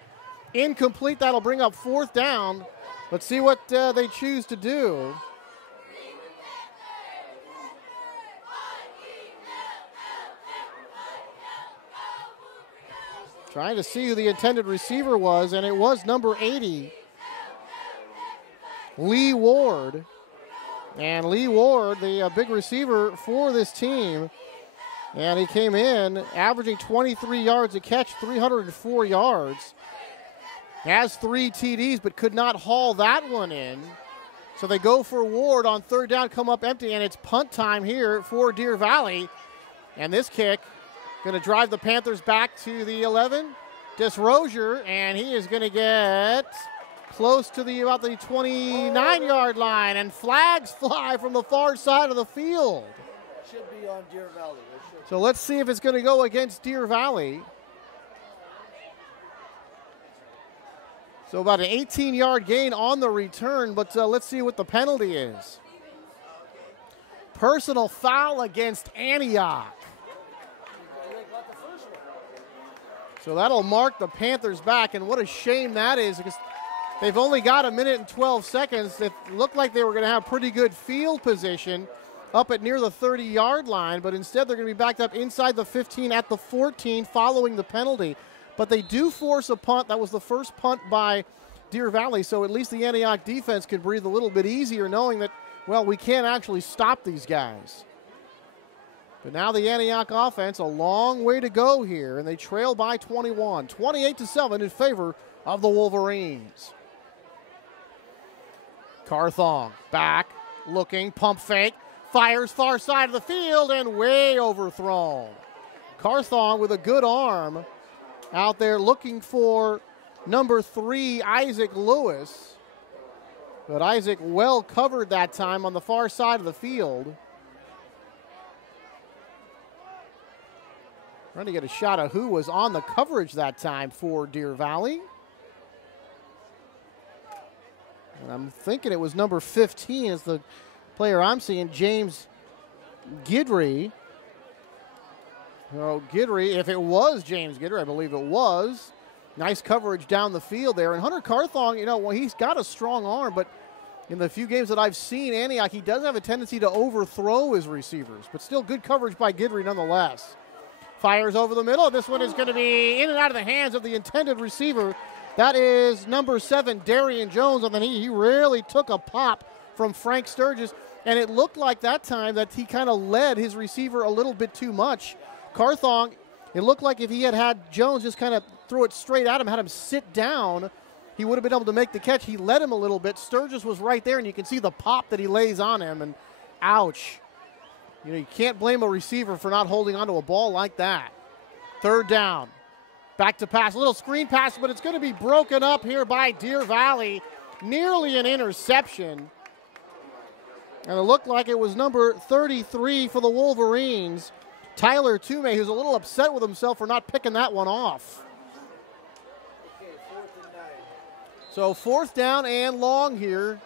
Incomplete. That'll bring up 4th down. Let's see what they choose to do. Trying to see who the intended receiver was, and it was number 80, Lee Ward. And Lee Ward, the big receiver for this team, and he came in averaging 23 yards a catch, 304 yards. Has 3 TDs, but could not haul that one in. So they go for Ward on third down, come up empty, and it's punt time here for Deer Valley. And this kick going to drive the Panthers back to the 11. Desrozier, and he is going to get close to about the 29-yard line, and flags fly from the far side of the field. Should be on Deer Valley. So let's see if it's going to go against Deer Valley. So about an 18-yard gain on the return, but let's see what the penalty is. Personal foul against Antioch. So that'll mark the Panthers back, and what a shame that is, because they've only got 1 minute and 12 seconds. It looked like they were going to have pretty good field position up at near the 30-yard line, but instead they're going to be backed up inside the 15 at the 14 following the penalty. But they do force a punt. That was the first punt by Deer Valley, so at least the Antioch defense could breathe a little bit easier knowing that, well, we can't actually stop these guys. But now the Antioch offense, a long way to go here, and they trail by 21, 28-7 in favor of the Wolverines. Carthong back, looking, pump fake, fires far side of the field, and way overthrown. Carthong with a good arm out there looking for number 3, Isaac Lewis. But Isaac well covered that time on the far side of the field. Trying to get a shot of who was on the coverage that time for Deer Valley. And I'm thinking it was number 15 is the player I'm seeing, James Guidry. Oh, Guidry, if it was James Guidry, I believe it was. Nice coverage down the field there. And Hunter Carthong, you know, well, he's got a strong arm, but in the few games that I've seen Antioch, he does have a tendency to overthrow his receivers, but still good coverage by Guidry nonetheless. Fires over the middle. This one is going to be in and out of the hands of the intended receiver. That is number 7, Darian Jones, and then he really took a pop from Frank Sturgis, and it looked like that time that he kind of led his receiver a little bit too much. Carthong, it looked like if he had Jones just kind of throw it straight at him, had him sit down, he would have been able to make the catch. He led him a little bit. Sturgis was right there, and you can see the pop that he lays on him, and ouch. You know, you can't blame a receiver for not holding onto a ball like that. Third down. Back to pass. A little screen pass, but it's going to be broken up here by Deer Valley. Nearly an interception. And it looked like it was number 33 for the Wolverines, Tyler Toomey, who's a little upset with himself for not picking that one off. Okay, 4th and 9. So 4th down and long here.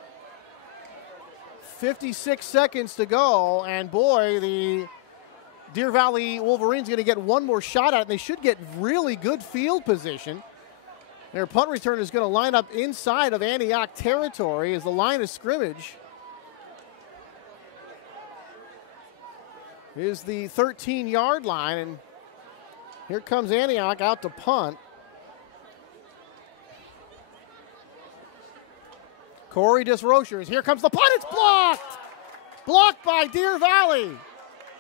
56 seconds to go, and boy, the Deer Valley Wolverines going to get one more shot at it, and they should get really good field position. Their punt return is going to line up inside of Antioch territory as the line of scrimmage is the 13-yard line, and here comes Antioch out to punt. Corey Desrozier. Here comes the punt. It's blocked. Blocked by Deer Valley.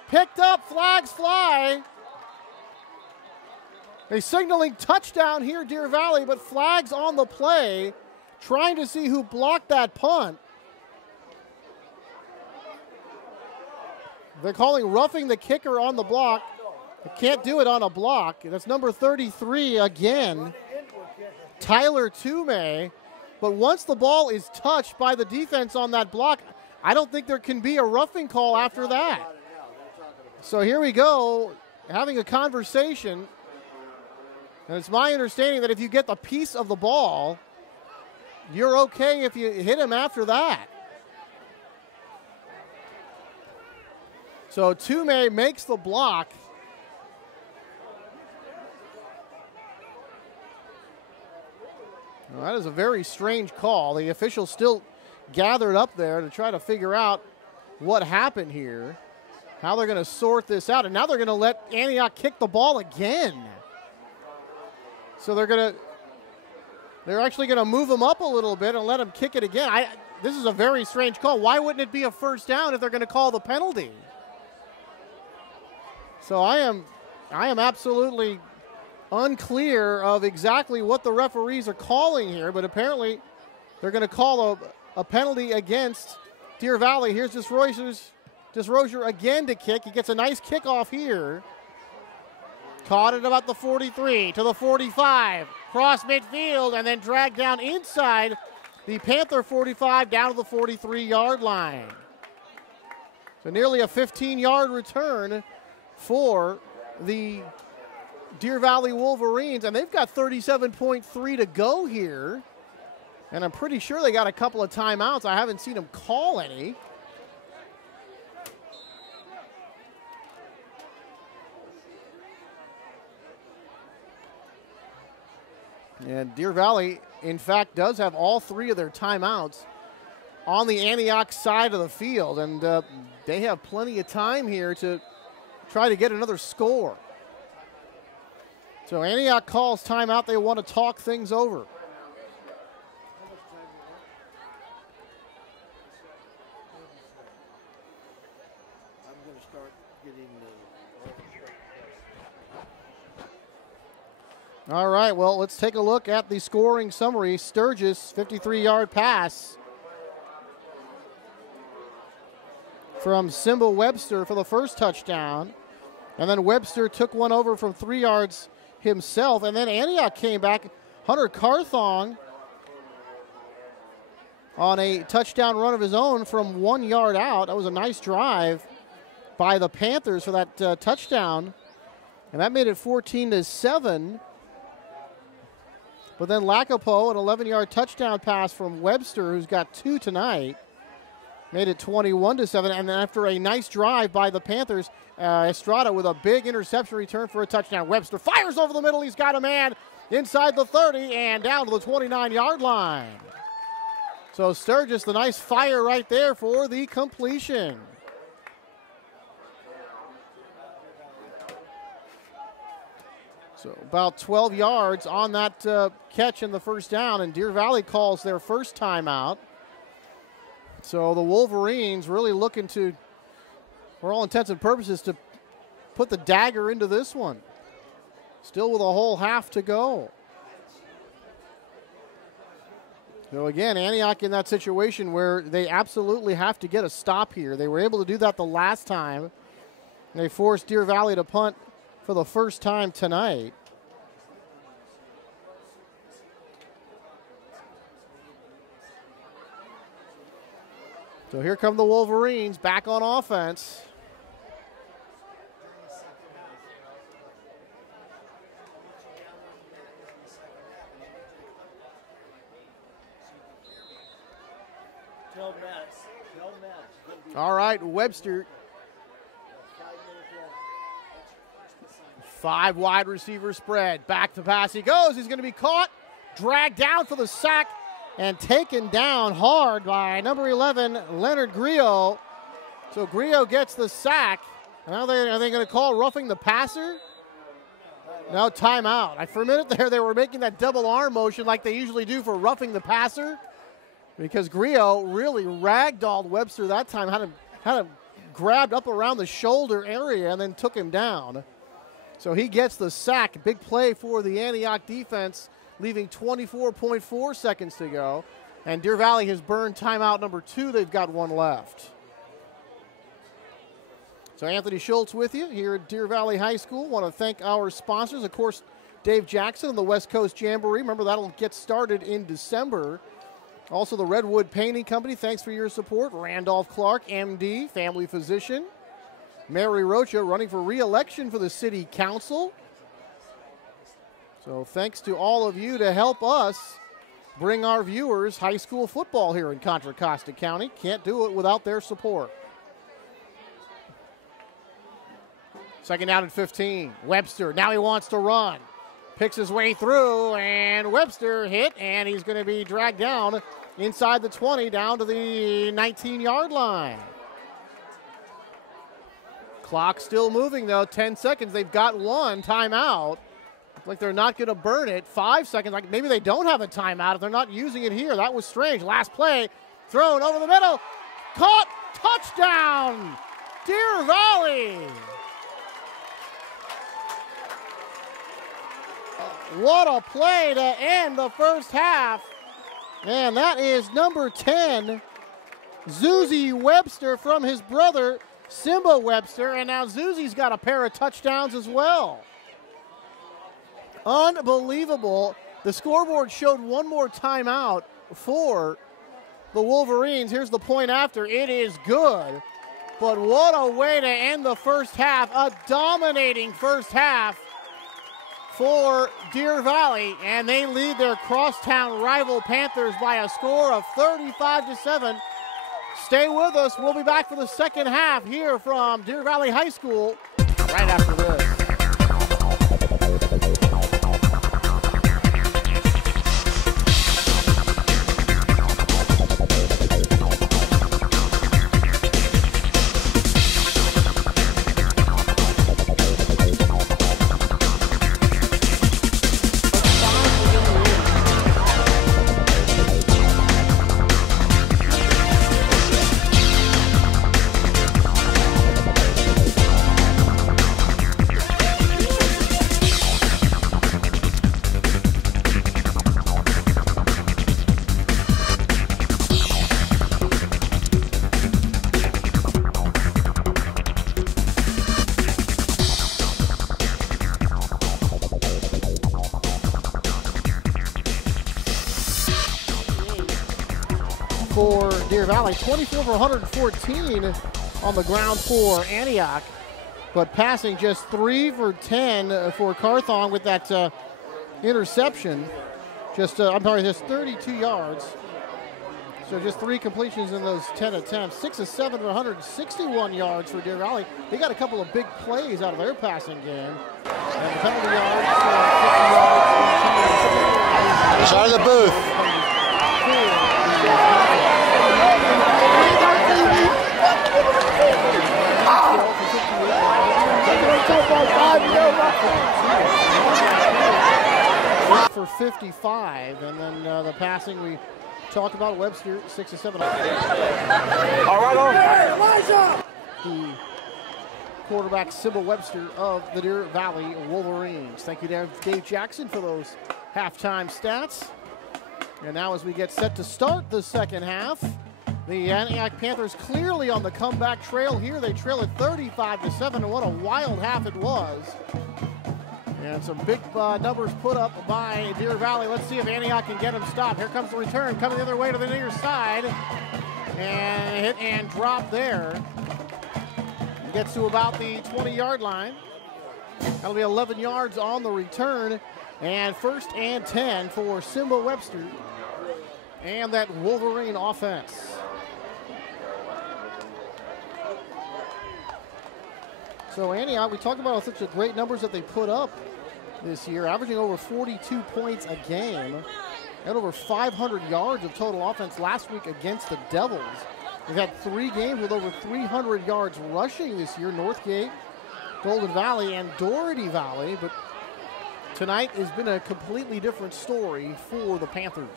Picked up. Flags fly. They signaling touchdown here, Deer Valley, but flags on the play. Trying to see who blocked that punt. They're calling roughing the kicker on the block. They can't do it on a block. That's number 33 again, Tyler Toomey. But once the ball is touched by the defense on that block, I don't think there can be a roughing call after that. So here we go, having a conversation. And it's my understanding that if you get the piece of the ball, you're okay if you hit him after that. So Toomey makes the block. Well, that is a very strange call. The officials still gathered up there to try to figure out what happened here, how they're going to sort this out. And now they're going to let Antioch kick the ball again. So they're actually going to move him up a little bit and let him kick it again. this is a very strange call. Why wouldn't it be a first down if they're going to call the penalty? So I am absolutely unclear of exactly what the referees are calling here, but apparently they're going to call a penalty against Deer Valley. Here's Desrozier again to kick. He gets a nice kickoff here. Caught at about the 43 to the 45. Cross midfield and then dragged down inside the Panther 45 down to the 43-yard line. So nearly a 15-yard return for the Deer Valley Wolverines, and they've got 37.3 to go here. And I'm pretty sure they got a couple of timeouts. I haven't seen them call any. And Deer Valley, in fact, does have all three of their timeouts on the Antioch side of the field. And they have plenty of time here to try to get another score. So Antioch calls timeout. They want to talk things over. I'm going to start getting All right, well, let's take a look at the scoring summary. Sturgis, 53-yard pass from Simba Webster for the first touchdown. And then Webster took one over from 3 yards himself. And then Antioch came back. Hunter Carthong on a touchdown run of his own from 1 yard out. That was a nice drive by the Panthers for that touchdown. And that made it 14-7. But then Lacapo, an 11-yard touchdown pass from Webster, who's got 2 tonight, made it 21-7. And then after a nice drive by the Panthers, Estrada with a big interception return for a touchdown. Webster fires over the middle. He's got a man inside the 30 and down to the 29-yard line. So Sturgis, the nice fire right there for the completion. So about 12 yards on that catch in the first down, and Deer Valley calls their first timeout. So the Wolverines really looking to, for all intents and purposes, to put the dagger into this one. Still with a whole half to go. So again, Antioch in that situation where they absolutely have to get a stop here. They were able to do that the last time. They forced Deer Valley to punt for the first time tonight. So here come the Wolverines back on offense. All right, Webster. 5 wide receiver spread. Back to pass he goes. He's going to be caught, dragged down for the sack, and taken down hard by number 11, Leonard Griot. So Griot gets the sack. Now are they going to call roughing the passer? No, timeout. For a minute there, they were making that double arm motion like they usually do for roughing the passer, because Griot really ragdolled Webster that time, had him grabbed up around the shoulder area and then took him down. So he gets the sack. Big play for the Antioch defense, leaving 24.4 seconds to go. And Deer Valley has burned timeout number 2. They've got one left. So Anthony Schultz with you here at Deer Valley High School. Want to thank our sponsors, of course, Dave Jackson and the West Coast Jamboree. Remember, that'll get started in December. Also, the Redwood Painting Company, thanks for your support. Randolph Clark, MD, family physician. Mary Rocha running for re-election for the city council. So thanks to all of you to help us bring our viewers high school football here in Contra Costa County. Can't do it without their support. Second down and 15. Webster, now he wants to run. Picks his way through, and Webster hit, and he's going to be dragged down inside the 20, down to the 19-yard line. Clock still moving, though. 10 seconds. They've got one timeout. Looks like they're not going to burn it. 5 seconds. Like maybe they don't have a timeout if they're not using it here. That was strange. Last play. thrown over the middle, caught, touchdown, Deer Valley. What a play to end the first half. And that is number 10, Zuzi Webster, from his brother, Simba Webster. And now Zuzi's got a pair of touchdowns as well. Unbelievable. The scoreboard showed one more timeout for the Wolverines. Here's the point after. It is good. But what a way to end the first half. A dominating first half for Deer Valley, and they lead their crosstown rival Panthers by a score of 35-7. Stay with us. We'll be back for the second half here from Deer Valley High School right after this. For Deer Valley, 24 for 114 on the ground for Antioch, but passing just 3 for 10 for Carthon with that interception. Just 32 yards. So just 3 completions in those 10 attempts. 6 of 7 for 161 yards for Deer Valley. They got a couple of big plays out of their passing game. And the penalty yards, 50 yards. Side of the booth. For 55, and then the passing we talked about, Webster 6 of 7. All right, on. The quarterback, Sybil Webster of the Deer Valley Wolverines. Thank you, Dave Jackson, for those halftime stats. And now as we get set to start the second half, the Antioch Panthers clearly on the comeback trail here. They trail at 35-7, and what a wild half it was. And some big numbers put up by Deer Valley. Let's see if Antioch can get them stopped. Here comes the return, coming the other way to the near side. And hit and drop there. Gets to about the 20-yard line. That'll be 11 yards on the return. And 1st and 10 for Simba Webster and that Wolverine offense. So Antioch, we talked about such a great numbers that they put up this year, averaging over 42 points a game and over 500 yards of total offense last week against the Devils. They've had 3 games with over 300 yards rushing this year, Northgate, Golden Valley, and Doherty Valley, but tonight has been a completely different story for the Panthers.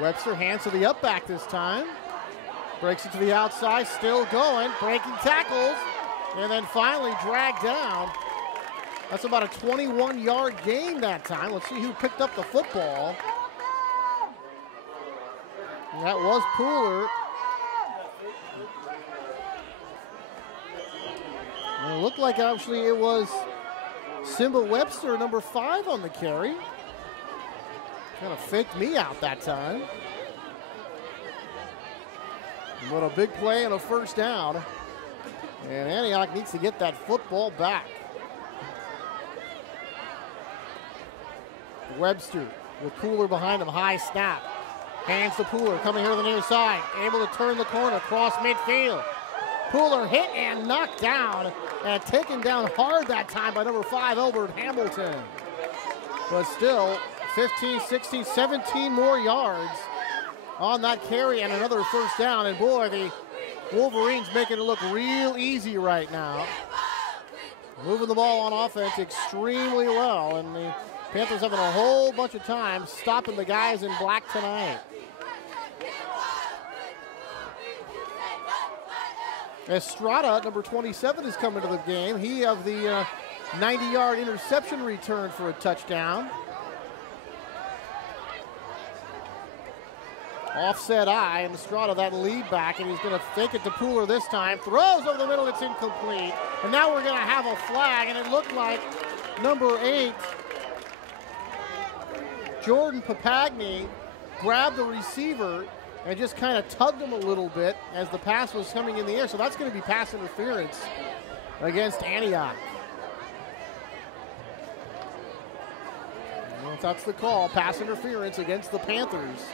Webster hands to the up back this time. Breaks it to the outside, still going, breaking tackles, and then finally dragged down. That's about a 21-yard gain that time. Let's see who picked up the football. And that was Pooler. And it looked like actually it was Simba Webster, number 5 on the carry. Kind of faked me out that time. But a big play and a first down. And Antioch needs to get that football back. Webster with Pooler behind him, high snap. Hands to Pooler, coming here to the near side. Able to turn the corner, cross midfield. Pooler hit and knocked down, and taken down hard that time by number 5, Elbert Hamilton. But still, 15, 16, 17 more yards on that carry and another first down. And boy, the Wolverines making it look real easy right now. Moving the ball on offense extremely well, and the Panthers having a whole bunch of time stopping the guys in black tonight. Estrada, number 27, is coming to the game. He of the 90-yard interception return for a touchdown. Offset eye, and Estrada, that lead back, and he's going to fake it to Pooler this time. Throws over the middle, it's incomplete. And now we're going to have a flag, and it looked like number 8, Jordan Papagni, grabbed the receiver and just kind of tugged him a little bit as the pass was coming in the air. So that's going to be pass interference against Antioch. Well, that's the call, pass interference against the Panthers.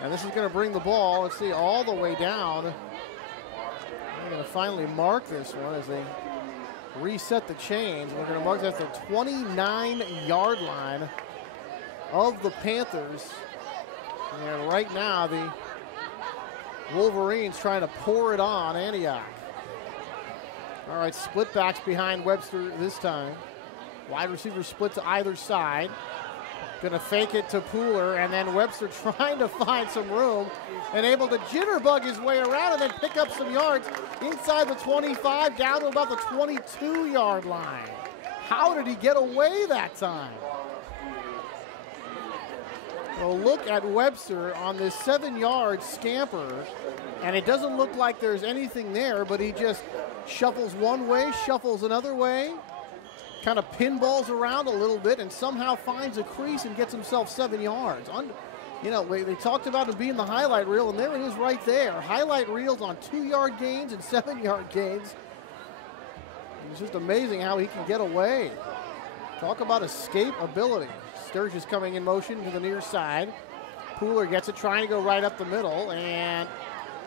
And this is going to bring the ball, let's see, all the way down. They're going to finally mark this one as they reset the chains. We're going to mark that at the 29-yard line of the Panthers. And right now, the Wolverines trying to pour it on Antioch. All right, split backs behind Webster this time. Wide receiver split to either side. Going to fake it to Pooler, and then Webster trying to find some room and able to jitterbug his way around and then pick up some yards inside the 25 down to about the 22-yard line. How did he get away that time? Well, look at Webster on this 7-yard scamper, and it doesn't look like there's anything there, but he just shuffles one way, shuffles another way, kind of pinballs around a little bit, and somehow finds a crease and gets himself 7 yards. You know, they talked about him being the highlight reel, and there it is right there. Highlight reels on 2-yard gains and 7-yard gains. It's just amazing how he can get away. Talk about escape ability. Sturgis coming in motion to the near side. Pooler gets it, trying to go right up the middle, and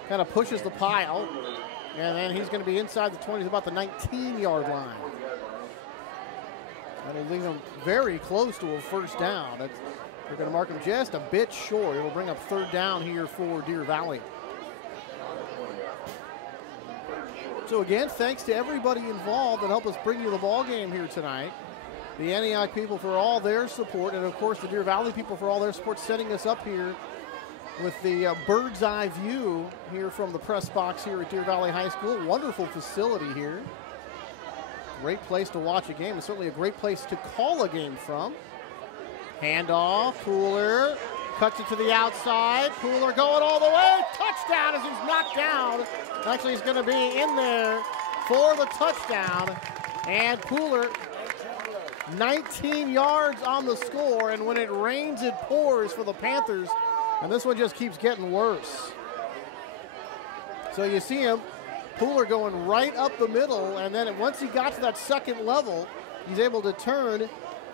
kind of pushes the pile. And then he's going to be inside the 20, about the 19-yard line. And he'll leave him very close to a first down. They're going to mark him just a bit short. It'll bring up third down here for Deer Valley. So again, thanks to everybody involved that helped us bring you the ball game here tonight. The Antioch people for all their support, and of course the Deer Valley people for all their support, setting us up here with the bird's eye view here from the press box here at Deer Valley High School. Wonderful facility here. Great place to watch a game. It's certainly a great place to call a game from. Handoff, Pooler cuts it to the outside. Pooler going all the way. Touchdown as he's knocked down. Actually, he's going to be in there for the touchdown. And Pooler, 19 yards on the score, and when it rains, it pours for the Panthers, and this one just keeps getting worse. So you see him, Pooler going right up the middle, and then once he got to that second level, he's able to turn,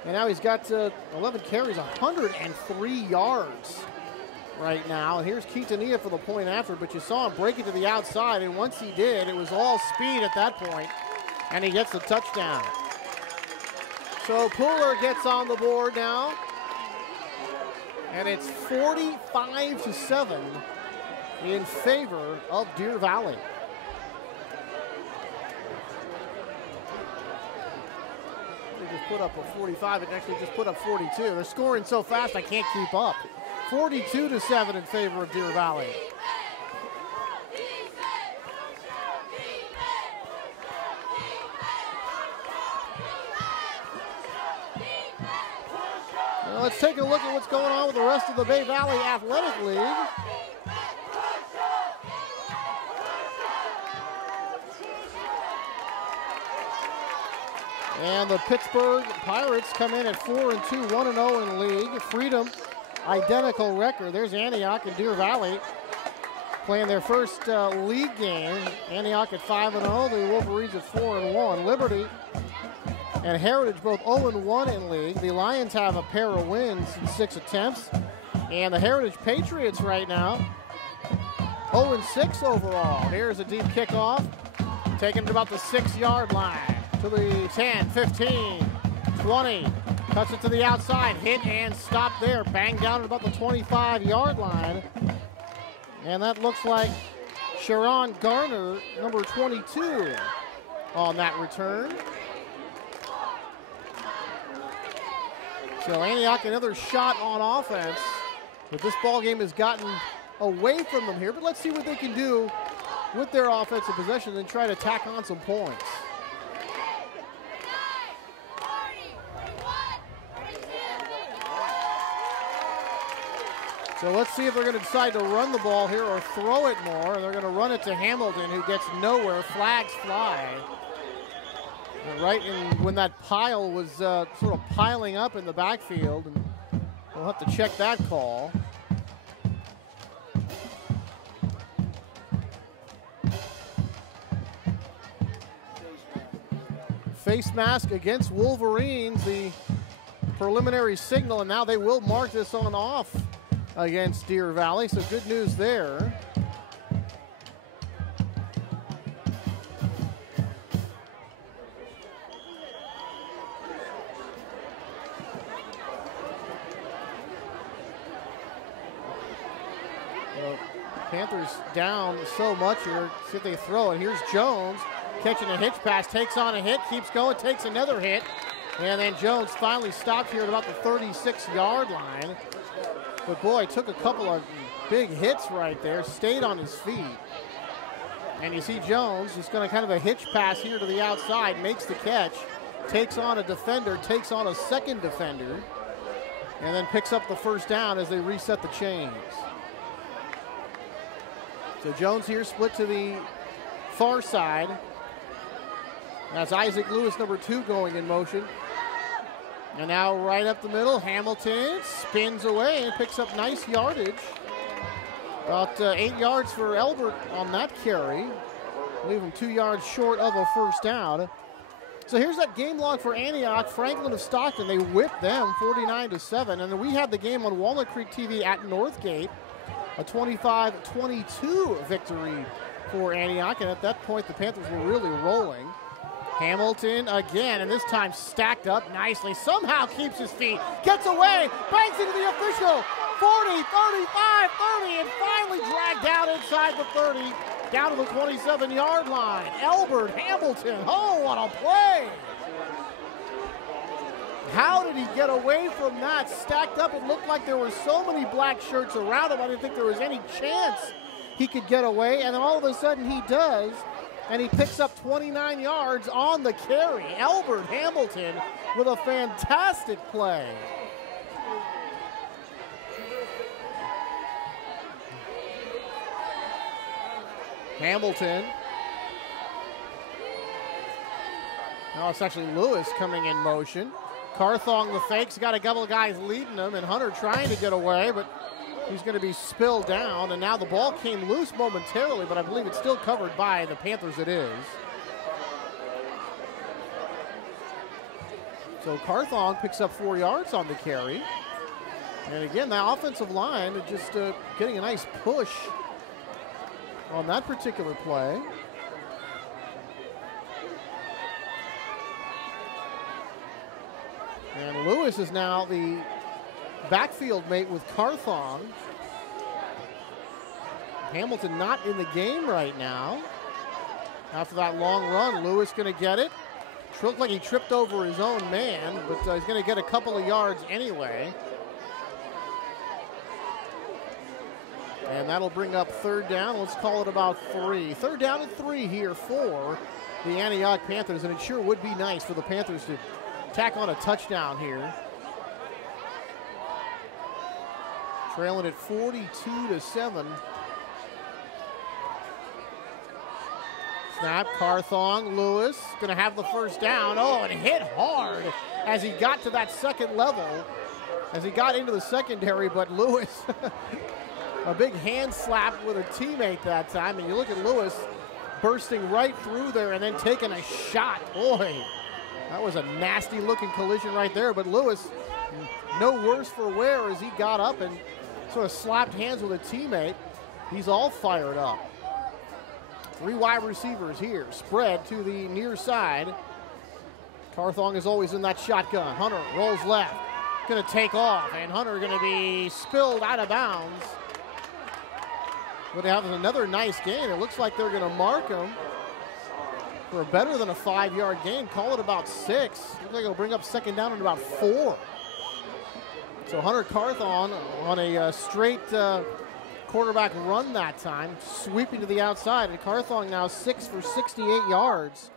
and now he's got 11 carries, 103 yards right now. And here's Quintanilla for the point after, but you saw him break it to the outside, and once he did, it was all speed at that point, and he gets the touchdown. So Pooler gets on the board now, and it's 45-7 in favor of Deer Valley. They just put up a 45, and actually just put up 42. They're scoring so fast I can't keep up. 42-7 in favor of Deer Valley. Let's take a look at what's going on with the rest of the Bay Valley Athletic League. And the Pittsburgh Pirates come in at 4-2, 1-0 in league. Freedom, identical record. There's Antioch and Deer Valley playing their first league game. Antioch at 5-0, the Wolverines at 4-1. Liberty and Heritage both 0-1 in league. The Lions have a pair of wins in 6 attempts. And the Heritage Patriots right now 0-6 overall. Here's a deep kickoff, taken to about the 6-yard line. To the 10, 15, 20. Cuts it to the outside. Hit and stop there. Banged down at about the 25-yard line. And that looks like Sharon Garner, number 22, on that return. So Antioch, another shot on offense. But this ball game has gotten away from them here. But let's see what they can do with their offensive possession and try to tack on some points. So let's see if they're going to decide to run the ball here or throw it more. And they're going to run it to Hamilton, who gets nowhere. Flags fly. And right when that pile was sort of piling up in the backfield. And we'll have to check that call. Face mask against Wolverines, the preliminary signal, and now they will mark this on off against Deer Valley, so good news there. Panthers down so much here. See if they throw it. Here's Jones catching a hitch pass, takes on a hit, keeps going, takes another hit, and then Jones finally stopped here at about the 36-yard line. But boy, took a couple of big hits right there, stayed on his feet. And you see Jones just going to kind of a hitch pass here to the outside, makes the catch, takes on a defender, takes on a second defender, and then picks up the first down as they reset the chains. So Jones here split to the far side. That's Isaac Lewis, number 2, going in motion. And now right up the middle, Hamilton spins away and picks up nice yardage. About 8 yards for Elbert on that carry. Leave him 2 yards short of a first down. So here's that game log for Antioch. Franklin of Stockton, they whipped them 49-7. And then we had the game on Walnut Creek TV at Northgate. A 25-22 victory for Antioch. And at that point, the Panthers were really rolling. Hamilton again, and this time stacked up nicely. Somehow keeps his feet, gets away, bangs into the official. 40, 35, 30, and finally dragged down inside the 30, down to the 27-yard line. Elbert Hamilton, oh, what a play! How did he get away from that? Stacked up, it looked like there were so many black shirts around him, I didn't think there was any chance he could get away, and then all of a sudden he does. And he picks up 29 yards on the carry. Elbert Hamilton with a fantastic play. Hamilton. Now it's actually Lewis coming in motion. Carthong the fake's got a couple of guys leading him, and Hunter trying to get away, but he's going to be spilled down, and now the ball came loose momentarily, but I believe it's still covered by the Panthers. It is. So Carthong picks up 4 yards on the carry. And again, the offensive line is just getting a nice push on that particular play. And Lewis is now the backfield mate with Carthong. Hamilton not in the game right now. After that long run, Lewis going to get it. Looked like he tripped over his own man, but he's going to get a couple of yards anyway. And that'll bring up third down. Let's call it about 3. Third down and 3 here for the Antioch Panthers, and it sure would be nice for the Panthers to tack on a touchdown here. Trailing at 42-7. Snap, Carthong, Lewis, gonna have the first down. Oh, and hit hard as he got to that second level, as he got into the secondary, but Lewis, a big hand slap with a teammate that time, and you look at Lewis bursting right through there and then taking a shot. Boy, that was a nasty looking collision right there, but Lewis, no worse for wear as he got up and sort of slapped hands with a teammate. He's all fired up. 3 wide receivers here, spread to the near side. Carthong is always in that shotgun. Hunter rolls left, gonna take off, and Hunter gonna be spilled out of bounds. But they have another nice gain. It looks like they're gonna mark him for a better than a 5-yard gain. Call it about 6. Looks like it'll bring up second down in about 4. So Hunter Carthong on a straight quarterback run that time, sweeping to the outside. And Carthon now 6 for 68 yards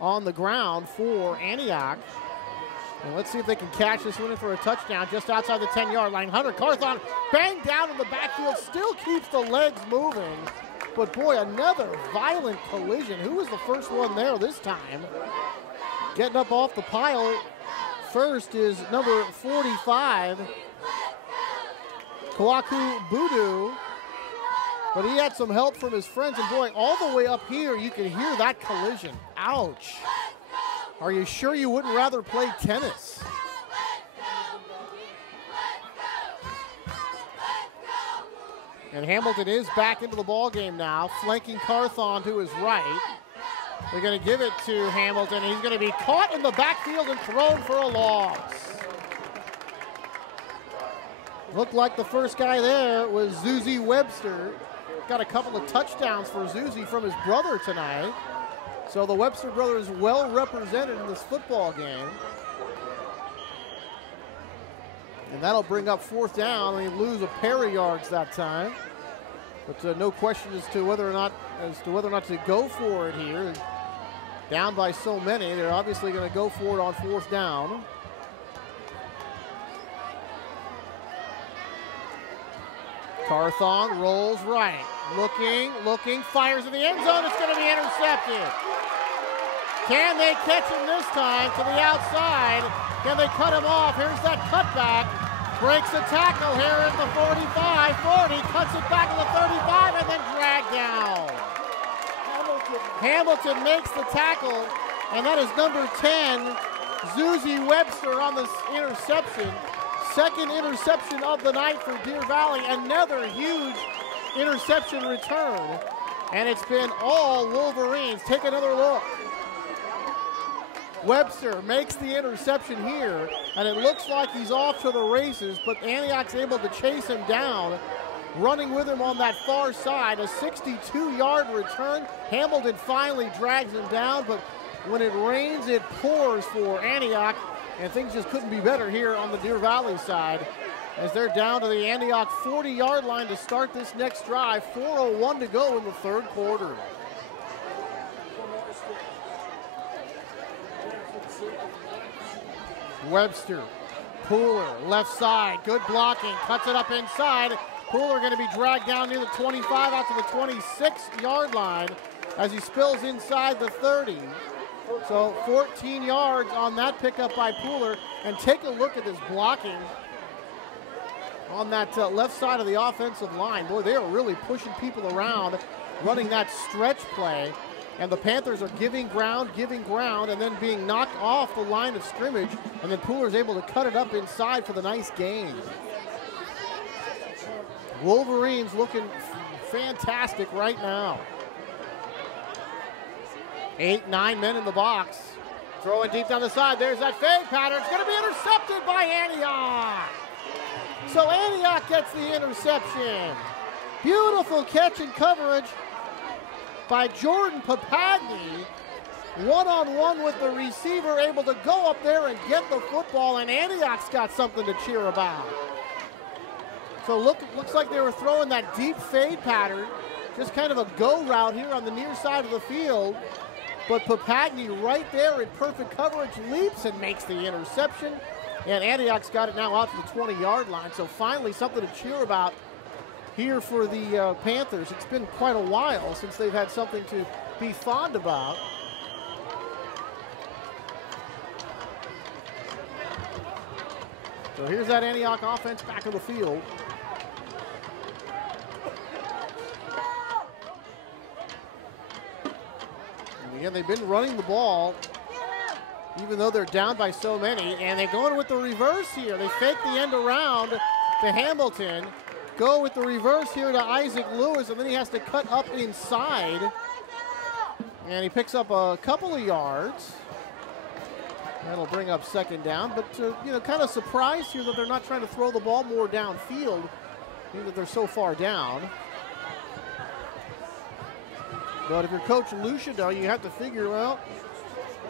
on the ground for Antioch. And let's see if they can catch this one in for a touchdown just outside the 10-yard line. Hunter Carthon banged down in the backfield, still keeps the legs moving. But boy, another violent collision. Who was the first one there this time? Getting up off the pile first is number 45, Kwaku Budu. But he had some help from his friends, and boy, all the way up here, you can hear that collision. Ouch. Are you sure you wouldn't rather play tennis? And Hamilton is back into the ball game now, flanking Carthon to his right. They're going to give it to Hamilton, and he's going to be caught in the backfield and thrown for a loss. Looked like the first guy there was Zuzi Webster. Got a couple of touchdowns for Zuzi from his brother tonight. So the Webster brothers well represented in this football game. And that'll bring up 4th down, and they lose a pair of yards that time. But no question as to whether or not to go for it here. Down by so many, they're obviously going to go for it on 4th down. Carthon rolls right. Looking, fires in the end zone. It's going to be intercepted. Can they catch him this time to the outside? Can they cut him off? Here's that cutback. Breaks a tackle here at the 45, 40, cuts it back to the 35, and then dragged down. Hamilton makes the tackle, and that is number 10, Zuzi Webster on this interception. Second interception of the night for Deer Valley. Another huge interception return. And it's been all Wolverines. Take another look. Webster makes the interception here, and it looks like he's off to the races, but Antioch's able to chase him down, running with him on that far side. A 62-yard return. Hamilton finally drags him down, but when it rains, it pours for Antioch, and things just couldn't be better here on the Deer Valley side as they're down to the Antioch 40-yard line to start this next drive. 4:01 to go in the 3rd quarter. Webster, Pooler, left side, good blocking, cuts it up inside. Pooler going to be dragged down near the 25 out to the 26-yard line as he spills inside the 30. So 14 yards on that pickup by Pooler. And take a look at this blocking on that left side of the offensive line. Boy, they are really pushing people around, running that stretch play. And the Panthers are giving ground, and then being knocked off the line of scrimmage. And then Pooler's able to cut it up inside for the nice gain. Wolverines looking fantastic right now. 8, 9 men in the box. Throwing deep down the side. There's that fade pattern. It's going to be intercepted by Antioch. So Antioch gets the interception. Beautiful catch and coverage by Jordan Papagni. One-on-one with the receiver, able to go up there and get the football, and Antioch's got something to cheer about. So looks like they were throwing that deep fade pattern, just kind of a go route here on the near side of the field. But Papagni right there in perfect coverage leaps and makes the interception. And Antioch's got it now out to the 20-yard line. So finally something to cheer about here for the Panthers. It's been quite a while since they've had something to be fond about. So here's that Antioch offense back on the field. And again, they've been running the ball, even though they're down by so many. And they're going with the reverse here. They fake the end around to Hamilton. Go with the reverse here to Isaac Lewis, and then he has to cut up inside. And he picks up a couple of yards. That'll bring up 2nd down, but kind of surprised here that they're not trying to throw the ball more downfield, being that they're so far down. But if you're Coach Lucido, you have to figure, well,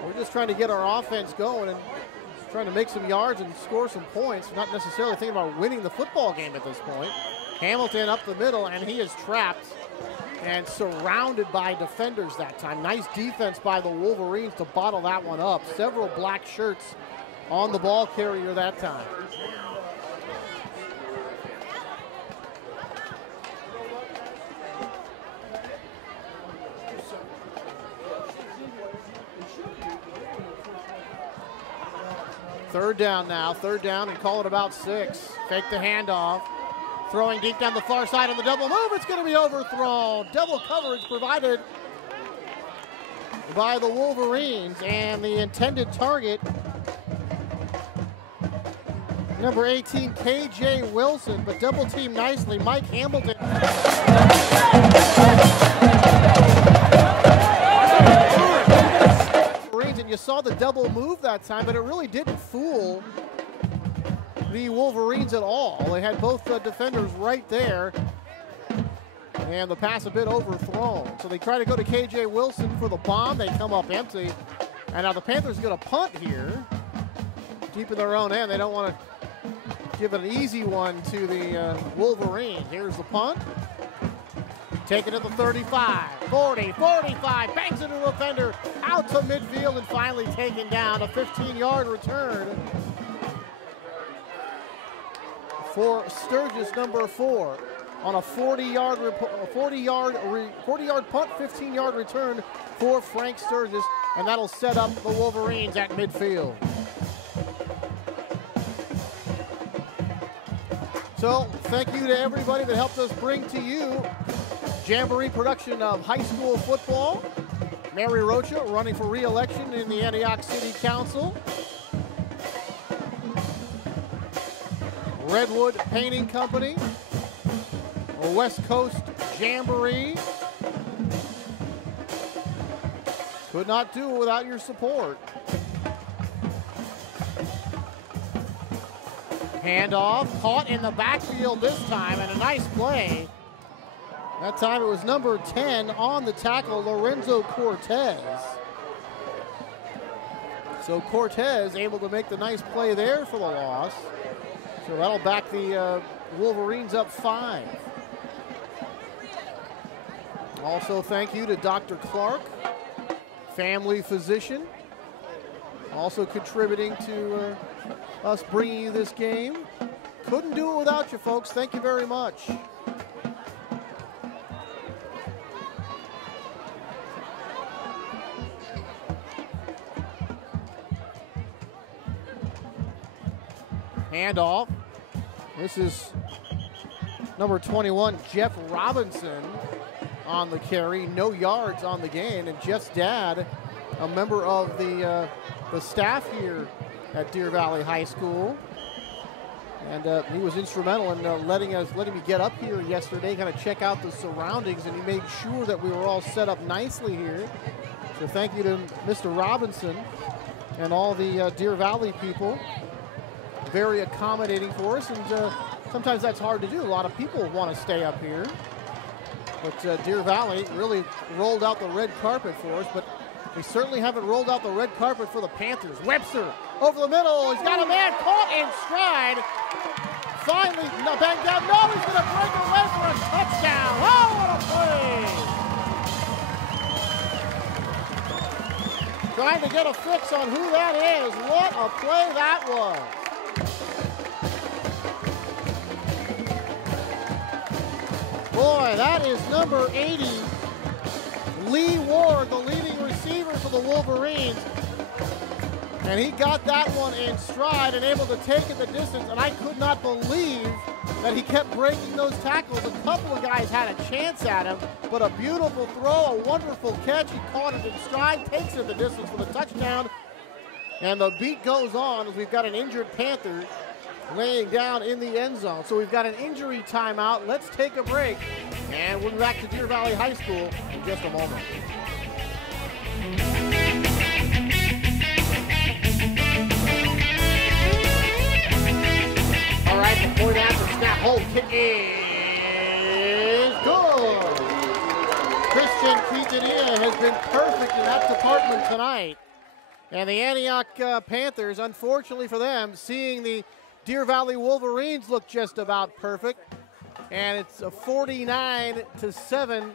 we're just trying to get our offense going and trying to make some yards and score some points, not necessarily thinking about winning the football game at this point. Hamilton up the middle, and he is trapped and surrounded by defenders that time. Nice defense by the Wolverines to bottle that one up. Several black shirts on the ball carrier that time. Third down now, third down, and call it about 6. Fake the handoff. Throwing deep down the far side on the double move. It's going to be overthrown. Double coverage provided by the Wolverines, and the intended target, number 18, KJ Wilson, but double team nicely. Mike Hamilton. And you saw the double move that time, but it really didn't fool the Wolverines at all. They had both defenders right there, and the pass a bit overthrown. So they try to go to KJ Wilson for the bomb. They come up empty, and now the Panthers going to punt here, deep in their own end. They don't want to give an easy one to the Wolverines. Here's the punt. Taken at the 35, 40, 45, bangs into the defender, out to midfield, and finally taken down. A 15-yard return for Sturgis, number 4, on a 40-yard punt, 15-yard return for Frank Sturgis, and that'll set up the Wolverines at midfield. So thank you to everybody that helped us bring to you Jamboree production of high school football. Mary Rocha running for re-election in the Antioch City Council. Redwood Painting Company. West Coast Jamboree. Could not do it without your support. Handoff, caught in the backfield this time, and a nice play. That time it was number 10 on the tackle, Lorenzo Cortez. So Cortez able to make the nice play there for the loss. So that'll back the Wolverines up 5. Also thank you to Dr. Clark, family physician, also contributing to us bringing you this game. Couldn't do it without you folks. Thank you very much. Handoff. This is number 21, Jeff Robinson on the carry. No yards on the gain. And Jeff's dad, a member of the staff here at Deer Valley High School. And he was instrumental in letting me get up here yesterday, kind of check out the surroundings, and he made sure that we were all set up nicely here. So thank you to Mr. Robinson and all the Deer Valley people. Very accommodating for us, and sometimes that's hard to do. A lot of people want to stay up here, but Deer Valley really rolled out the red carpet for us, but we certainly haven't rolled out the red carpet for the Panthers. Webster over the middle, he's got a man caught in stride. Finally, banged down, no, he's going to break away for a touchdown. Oh, what a play. Trying to get a fix on who that is. What a play that was. Boy, that is number 80, Lee Ward, the leading receiver for the Wolverines. And he got that one in stride and able to take it the distance, and I could not believe that he kept breaking those tackles. A couple of guys had a chance at him, but a beautiful throw, a wonderful catch. He caught it in stride, takes it the distance for the touchdown, and the beat goes on as we've got an injured Panther laying down in the end zone. So we've got an injury timeout. Let's take a break, and we'll be back to Deer Valley High School in just a moment. All right, the point after snap, hold, kick is good. Christian Quintanilla has been perfect in that department tonight. And the Antioch Panthers, unfortunately for them, seeing the Deer Valley Wolverines look just about perfect, And it's a 49-7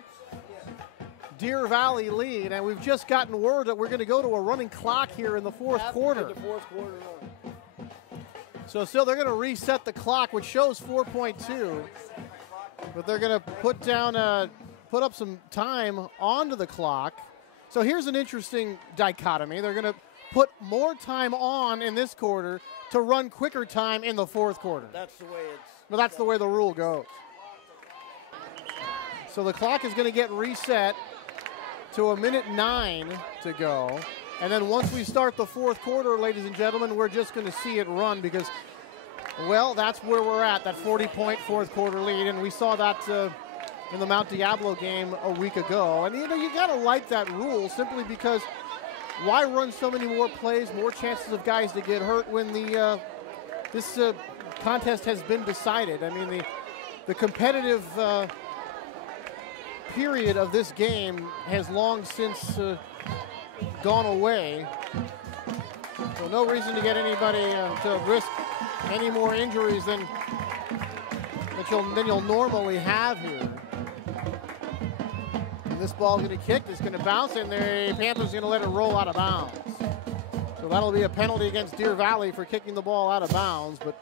Deer Valley lead. And we've just gotten word that we're going to go to a running clock here in the fourth quarter. The fourth quarter. So still they're going to reset the clock, which shows 4.2. But they're going to put up some time onto the clock. So here's an interesting dichotomy. They're going to put more time on in this quarter to run quicker time in the fourth quarter. That's the way it's. Well, that's the way the rule goes. So the clock is going to get reset to 1:09 to go. And then once we start the fourth quarter, ladies and gentlemen, we're just going to see it run because, well, that's where we're at, that 40-point fourth quarter lead. And we saw that in the Mount Diablo game a week ago. And, you know, you got to like that rule simply because why run so many more plays, more chances of guys to get hurt when this contest has been decided? I mean, the competitive period of this game has long since gone away. So no reason to get anybody to risk any more injuries than you'll normally have here. And this ball is going to kick, it's going to bounce, and the Panthers are going to let it roll out of bounds. So that'll be a penalty against Deer Valley for kicking the ball out of bounds, but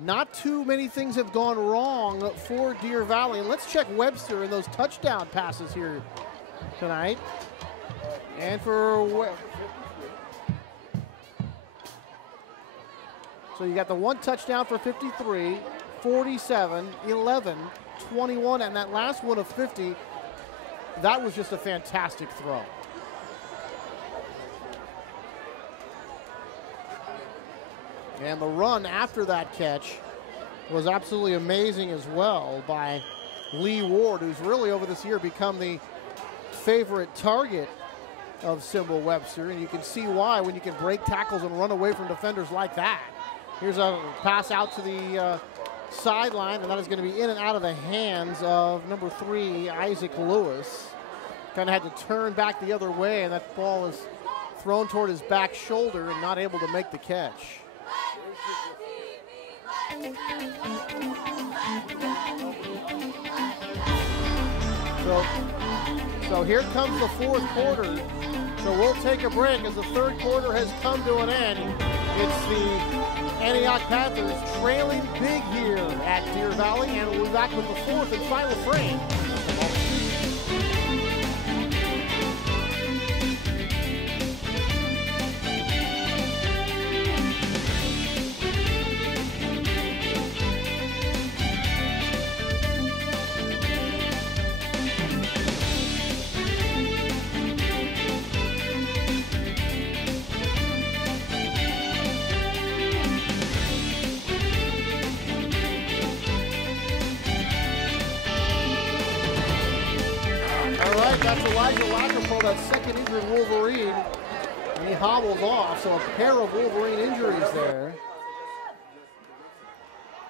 not too many things have gone wrong for Deer Valley. And let's check Webster and those touchdown passes here tonight. And so you got the one touchdown for 53, 47, 11, 21, and that last one of 50, that was just a fantastic throw. And the run after that catch was absolutely amazing as well by Lee Ward, who's really over this year become the favorite target of Symbol Webster, and you can see why when you can break tackles and run away from defenders like that. Here's a pass out to the sideline, and that is going to be in and out of the hands of number 3, Isaac Lewis. Kind of had to turn back the other way, and that ball is thrown toward his back shoulder and not able to make the catch. So here comes the fourth quarter. So we'll take a break as the third quarter has come to an end. It's the Antioch Panthers trailing big here at Deer Valley, and we'll be back with the fourth and final frame. That second injured Wolverine, and he hobbles off, so a pair of Wolverine injuries there.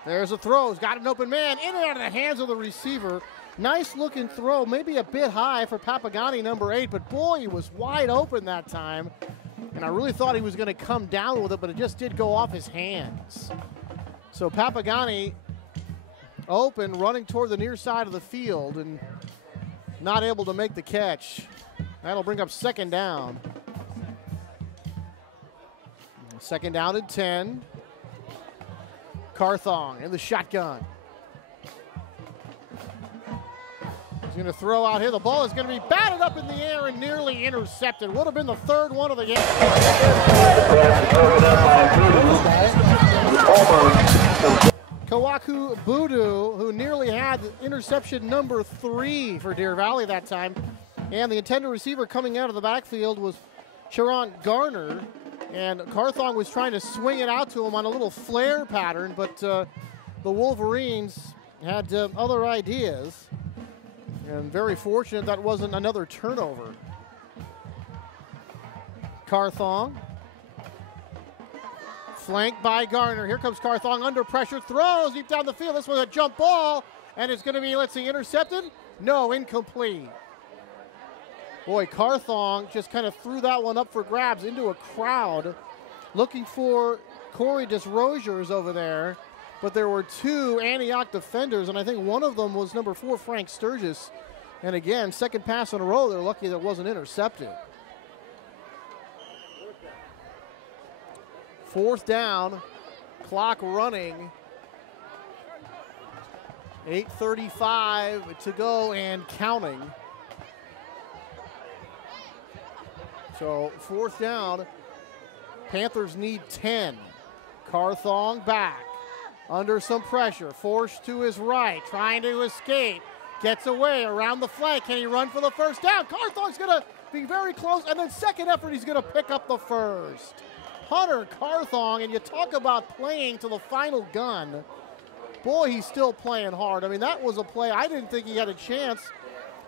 There's a throw, he's got an open man, in and out of the hands of the receiver. Nice looking throw, maybe a bit high for Papagani, number 8, but boy, he was wide open that time. And I really thought he was gonna come down with it, but it just did go off his hands. So Papagani open, running toward the near side of the field, and not able to make the catch. That'll bring up second down. Second down and 10. Carthong in the shotgun. He's going to throw out here. The ball is going to be batted up in the air and nearly intercepted. Would have been the third one of the game. Kawaku Budu, who nearly had interception number 3 for Deer Valley that time. And the intended receiver coming out of the backfield was Sharon Garner. And Carthong was trying to swing it out to him on a little flare pattern, but the Wolverines had other ideas. And very fortunate that wasn't another turnover. Carthong. Flanked by Garner. Here comes Carthong under pressure. Throws deep down the field. This was a jump ball. And it's going to be, let's see, intercepted? No, incomplete. Boy, Carthong just kind of threw that one up for grabs into a crowd looking for Corey Desrosiers over there. but there were 2 Antioch defenders, and I think one of them was number 4, Frank Sturgis. And again, second pass in a row, they're lucky that it wasn't intercepted. 4th down, clock running. 8:35 to go and counting. So 4th down, Panthers need 10. Carthong back, under some pressure, forced to his right, trying to escape. Gets away around the flank. Can he run for the first down? Carthong's going to be very close, and then second effort, he's going to pick up the first. Hunter Carthong, and you talk about playing to the final gun. Boy, he's still playing hard. I mean, that was a play I didn't think he had a chance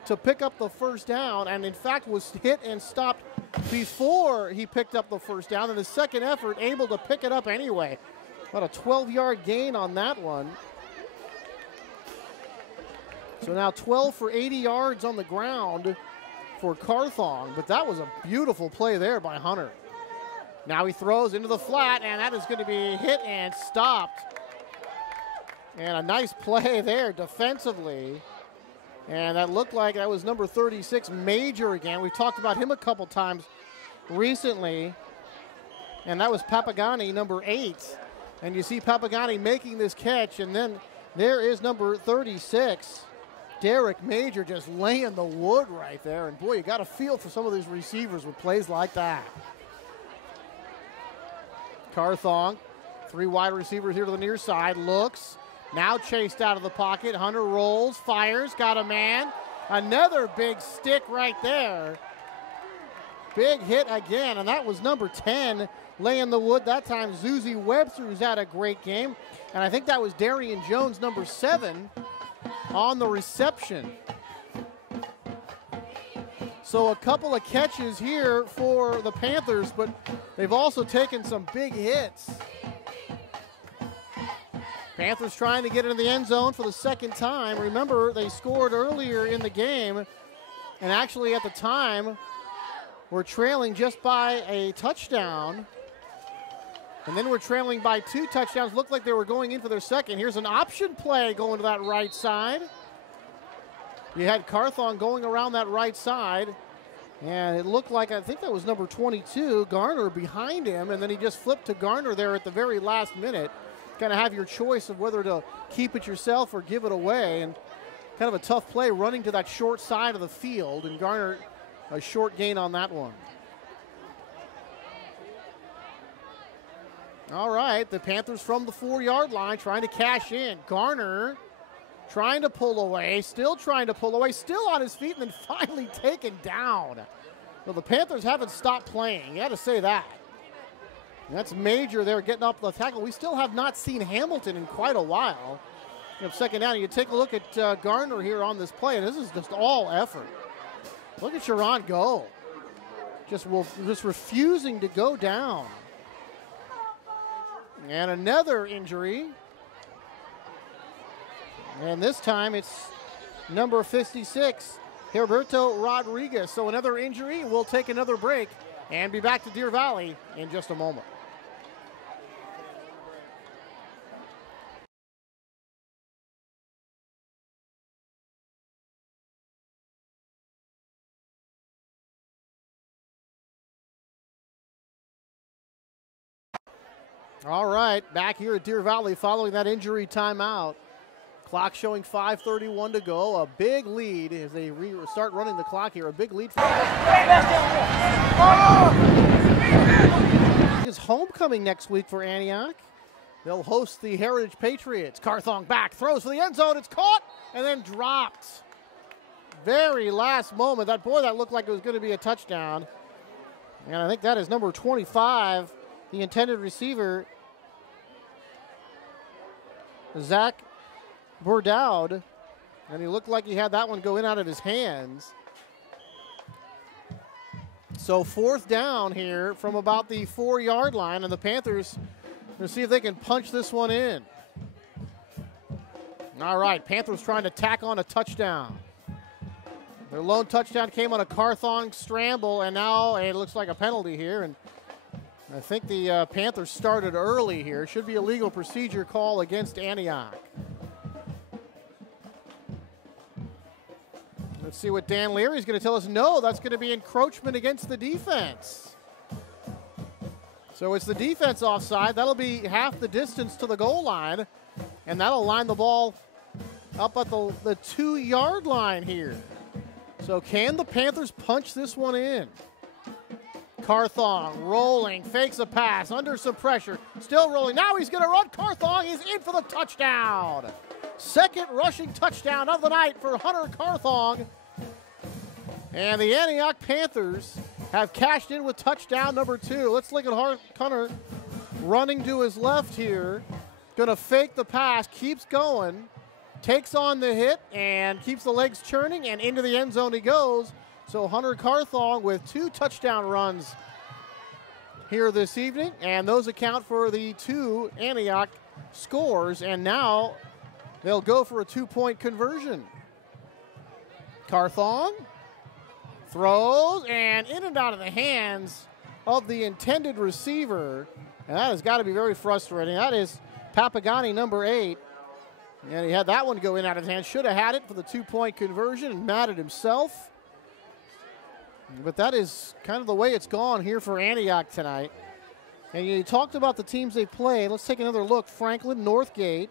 to pick up the first down, and in fact was hit and stopped before he picked up the first down, and his second effort able to pick it up anyway. About a 12-yard gain on that one. So now 12 for 80 yards on the ground for Carthong, but that was a beautiful play there by Hunter. Now he throws into the flat, and that is going to be hit and stopped. And a nice play there defensively. And that looked like that was number 36, Major again. We've talked about him a couple times recently. And that was Papagani, number 8. And you see Papagani making this catch, and then there is number 36. Derek Major just laying the wood right there. And boy, you got a feel for some of these receivers with plays like that. Carthong, 3 wide receivers here to the near side, looks, now chased out of the pocket. Hunter rolls, fires, got a man. Another big stick right there. Big hit again, and that was number 10 laying the wood. That time Zuzi Webster, who's had a great game. And I think that was Darian Jones, number 7, on the reception. So a couple of catches here for the Panthers, but they've also taken some big hits. Panthers trying to get into the end zone for the second time. Remember, they scored earlier in the game, and actually at the time were trailing just by a touchdown. And then we're trailing by 2 touchdowns. Looked like they were going in for their second. Here's an option play going to that right side. You had Carthong going around that right side, and it looked like, I think that was number 22, Garner behind him, and then he just flipped to Garner there at the very last minute. Kind of have your choice of whether to keep it yourself or give it away, and kind of a tough play running to that short side of the field, and Garner a short gain on that one. All right, the Panthers from the 4-yard line trying to cash in. Garner trying to pull away, still trying to pull away, still on his feet, and then finally taken down. Well, the Panthers haven't stopped playing. You got to say that. And that's Major there getting up the tackle. We still have not seen Hamilton in quite a while. Second down, you take a look at Garner here on this play, and this is just all effort. Look at Sharon go. Just refusing to go down. And another injury. And this time it's number 56, Herberto Rodriguez. So another injury. We'll take another break and be back to Deer Valley in just a moment. All right, back here at Deer Valley following that injury timeout. Clock showing 5:31 to go. A big lead as they start running the clock here. A big lead for It's homecoming next week for Antioch. They'll host the Heritage Patriots. Carthong back, throws for the end zone. It's caught and then dropped. Very last moment. That looked like it was going to be a touchdown. And I think that is number 25, the intended receiver, Zach Bordaud, and he looked like he had that one go in out of his hands. So 4th down here from about the 4-yard line, and the Panthers will see if they can punch this one in. All right, Panthers trying to tack on a touchdown. Their lone touchdown came on a Carthong scramble, and now it looks like a penalty here, and I think the Panthers started early here. Should be a legal procedure call against Antioch. Let's see what Dan Leary's going to tell us. No, that's going to be encroachment against the defense. So it's the defense offside. That'll be half the distance to the goal line, and that'll line the ball up at the 2-yard line here. So can the Panthers punch this one in? Carthon rolling, fakes a pass, under some pressure, still rolling. Now he's going to run. Carthon is in for the touchdown. Second rushing touchdown of the night for Hunter Carthon. And the Antioch Panthers have cashed in with touchdown number 2. Let's look at Hunter running to his left here. Going to fake the pass, keeps going, takes on the hit, and keeps the legs churning, and into the end zone he goes. So Hunter Carthon with 2 touchdown runs here this evening, and those account for the 2 Antioch scores, and now they'll go for a 2-point conversion. Carthon throws, and in and out of the hands of the intended receiver, and that has got to be very frustrating. That is Papagani, number 8. And he had that one go in out of his hands. Should have had it for the 2-point conversion and mad at himself. But that is kind of the way it's gone here for Antioch tonight. And you talked about the teams they played. Let's take another look. Franklin, Northgate,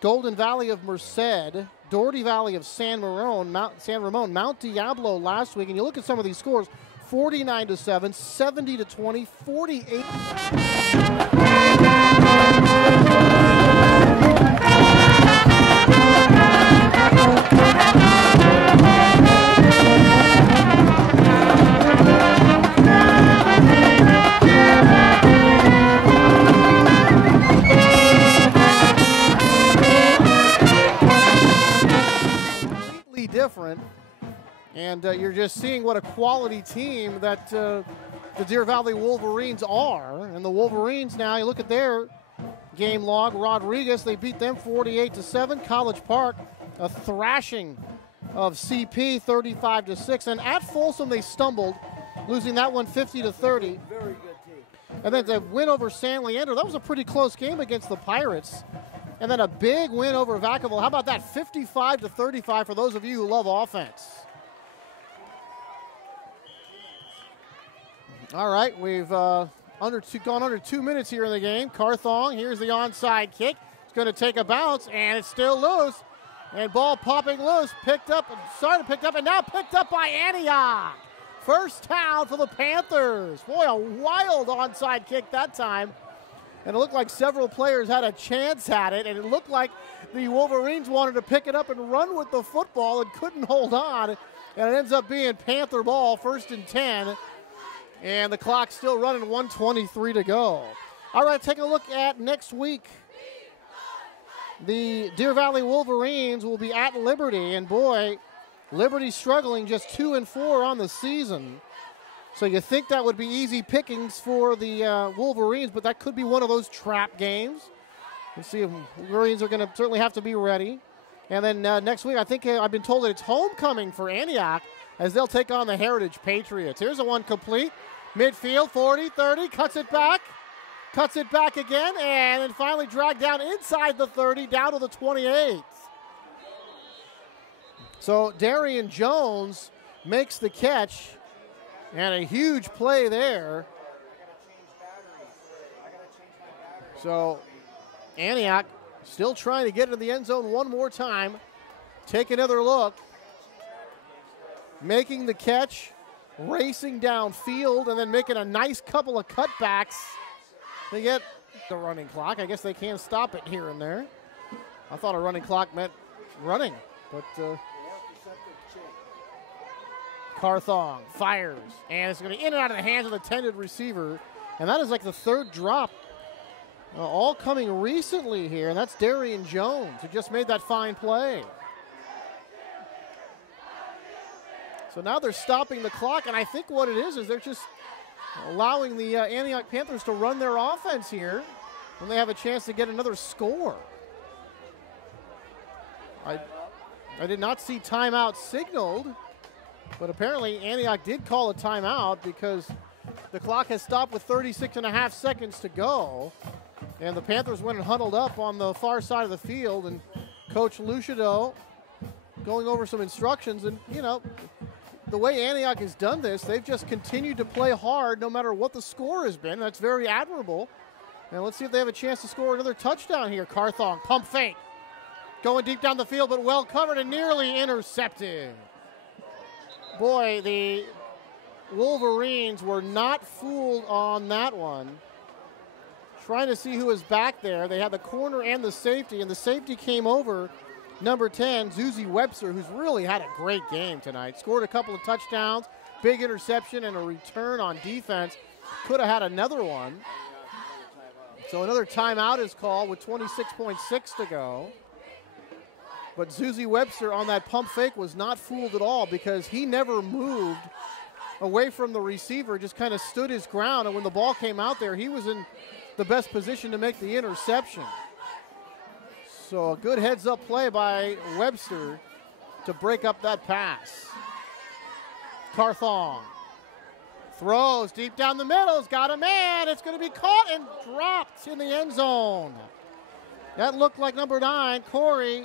Golden Valley of Merced, Doherty Valley of San Ramon, Mount Diablo last week. And you look at some of these scores, 49-7, 70-20, 48. Different, and you're just seeing what a quality team that the Deer Valley Wolverines are. And the Wolverines now, you look at their game log. Rodriguez, they beat them 48-7. College Park, a thrashing of CP 35-6, and at Folsom they stumbled, losing that one 50-30. Very good team. And then the win over San Leandro, that was a pretty close game against the Pirates. And then a big win over Vacaville. How about that? 55-35 for those of you who love offense. All right, we've gone under 2 minutes here in the game. Carthon, here's the onside kick. It's going to take a bounce, and it's still loose. And ball popping loose, picked up, and now picked up by Antioch. First down for the Panthers. Boy, a wild onside kick that time. And it looked like several players had a chance at it, and it looked like the Wolverines wanted to pick it up and run with the football and couldn't hold on. And it ends up being Panther ball, 1st and 10. And the clock's still running, 1:23 to go. All right, take a look at next week. The Deer Valley Wolverines will be at Liberty, and boy, Liberty's struggling, just 2-4 on the season. So you think that would be easy pickings for the Wolverines, but that could be one of those trap games. We'll see if Wolverines are going to certainly have to be ready. And then next week, I think I've been told that it's homecoming for Antioch as they'll take on the Heritage Patriots. Here's the one complete. Midfield, 40-30, cuts it back again, and then finally dragged down inside the 30, down to the 28. So Darian Jones makes the catch. And a huge play there. So Antioch still trying to get into the end zone one more time. Take another look. Making the catch, racing downfield, and then making a nice couple of cutbacks. They get the running clock. I guess they can stop it here and there. I thought a running clock meant running, but Carthon fires, and it's going to be in and out of the hands of the intended receiver, and that is like the 3rd drop, all coming recently here, and that's Darian Jones, who just made that fine play. So now they're stopping the clock, and I think what it is they're just allowing the Antioch Panthers to run their offense here when they have a chance to get another score. I did not see timeout signaled, but apparently Antioch did call a timeout because The clock has stopped with 36.5 seconds to go. And the Panthers went and huddled up on the far side of the field. And Coach Lucido going over some instructions. And, you know, the way Antioch has done this, they've just continued to play hard no matter what the score has been. That's very admirable. And let's see if they have a chance to score another touchdown here. Carthon, pump fake. Going deep down the field, but well covered and nearly intercepted. Boy, the Wolverines were not fooled on that one. Trying to see who was back there. They had the corner and the safety, and the safety came over. Number 10, Zuzi Webster, who's really had a great game tonight. Scored a couple of touchdowns, big interception, and a return on defense. Could have had another one. So another timeout is called with 26.6 to go. But Zuzi Webster on that pump fake was not fooled at all because he never moved away from the receiver, just kind of stood his ground. And when the ball came out there, he was in the best position to make the interception. So a good heads-up play by Webster to break up that pass. Carthon throws deep down the middle. He's got a man. It's going to be caught and dropped in the end zone. That looked like number 9, Corey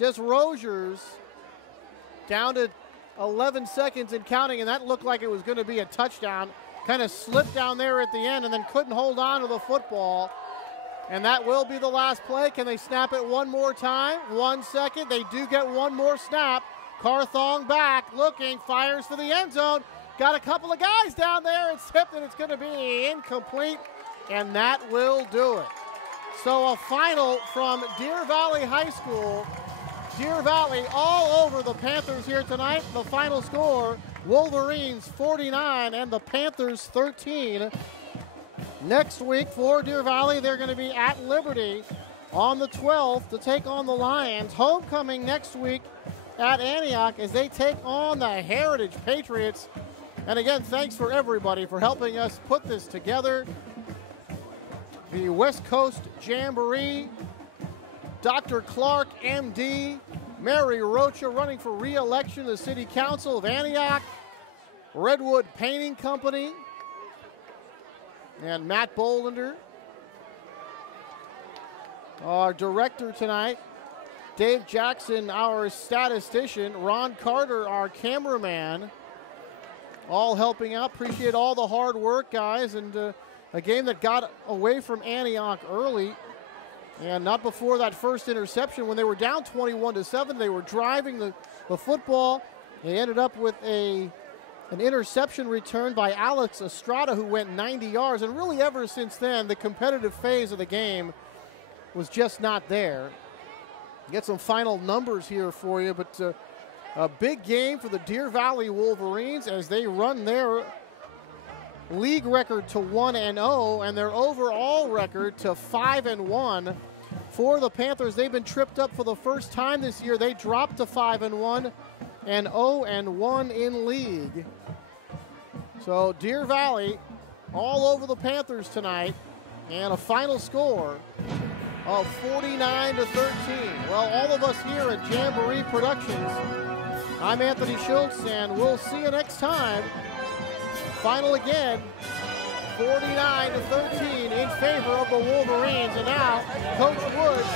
Desrosiers, down to 11 seconds and counting, and that looked like it was going to be a touchdown. Kind of slipped down there at the end and then couldn't hold on to the football. And that will be the last play. Can they snap it one more time? 1 second. They do get one more snap. Carthon back, looking, fires for the end zone. Got a couple of guys down there. It's tipped and it's going to be incomplete, and that will do it. So a final from Deer Valley High School. Deer Valley all over the Panthers here tonight. The final score, Wolverines 49 and the Panthers 13. Next week for Deer Valley, they're going to be at Liberty on the 12th to take on the Lions. Homecoming next week at Antioch as they take on the Heritage Patriots. And again, thanks for everybody for helping us put this together. The West Coast Jamboree, Dr. Clark, MD, Mary Rocha running for re-election to the City Council of Antioch, Redwood Painting Company, and Matt Bolender. Our director tonight, Dave Jackson, our statistician, Ron Carter, our cameraman, all helping out. Appreciate all the hard work, guys, and a game that got away from Antioch early. And not before that first interception when they were down 21-7. They were driving the football. They ended up with an interception return by Alex Estrada, who went 90 yards. And really ever since then, the competitive phase of the game was just not there. Get some final numbers here for you, but a big game for the Deer Valley Wolverines as they run their league record to 1-0 and their overall record to 5-1. For the Panthers, they've been tripped up for the first time this year. They dropped to 5-1 and 0-1 in league. So Deer Valley all over the Panthers tonight, and a final score of 49-13. Well, all of us here at Jamboree Productions, I'm Anthony Schultz, and we'll see you next time. Final again, 49-13 in favor of the Wolverines. And now, Coach Woods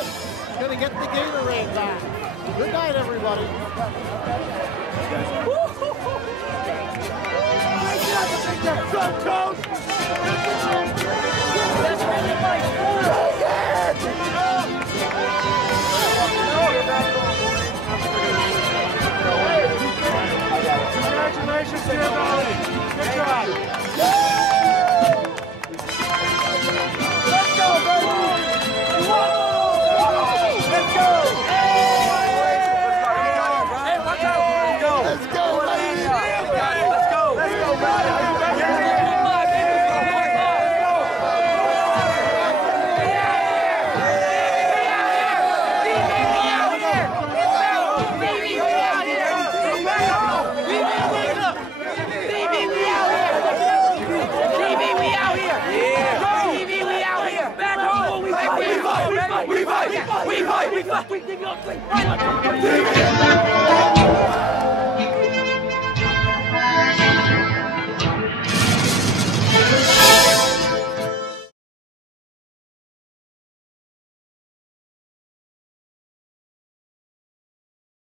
is going to get the Gatorade back. Good night, everybody. Go, Coach! That's really Congratulations, Deer Valley. Good job. Let's go, baby! Whoa! Let's go! Hey, watch out! Let's go! Let's go, baby! Let's go! Let's go, baby! We fight!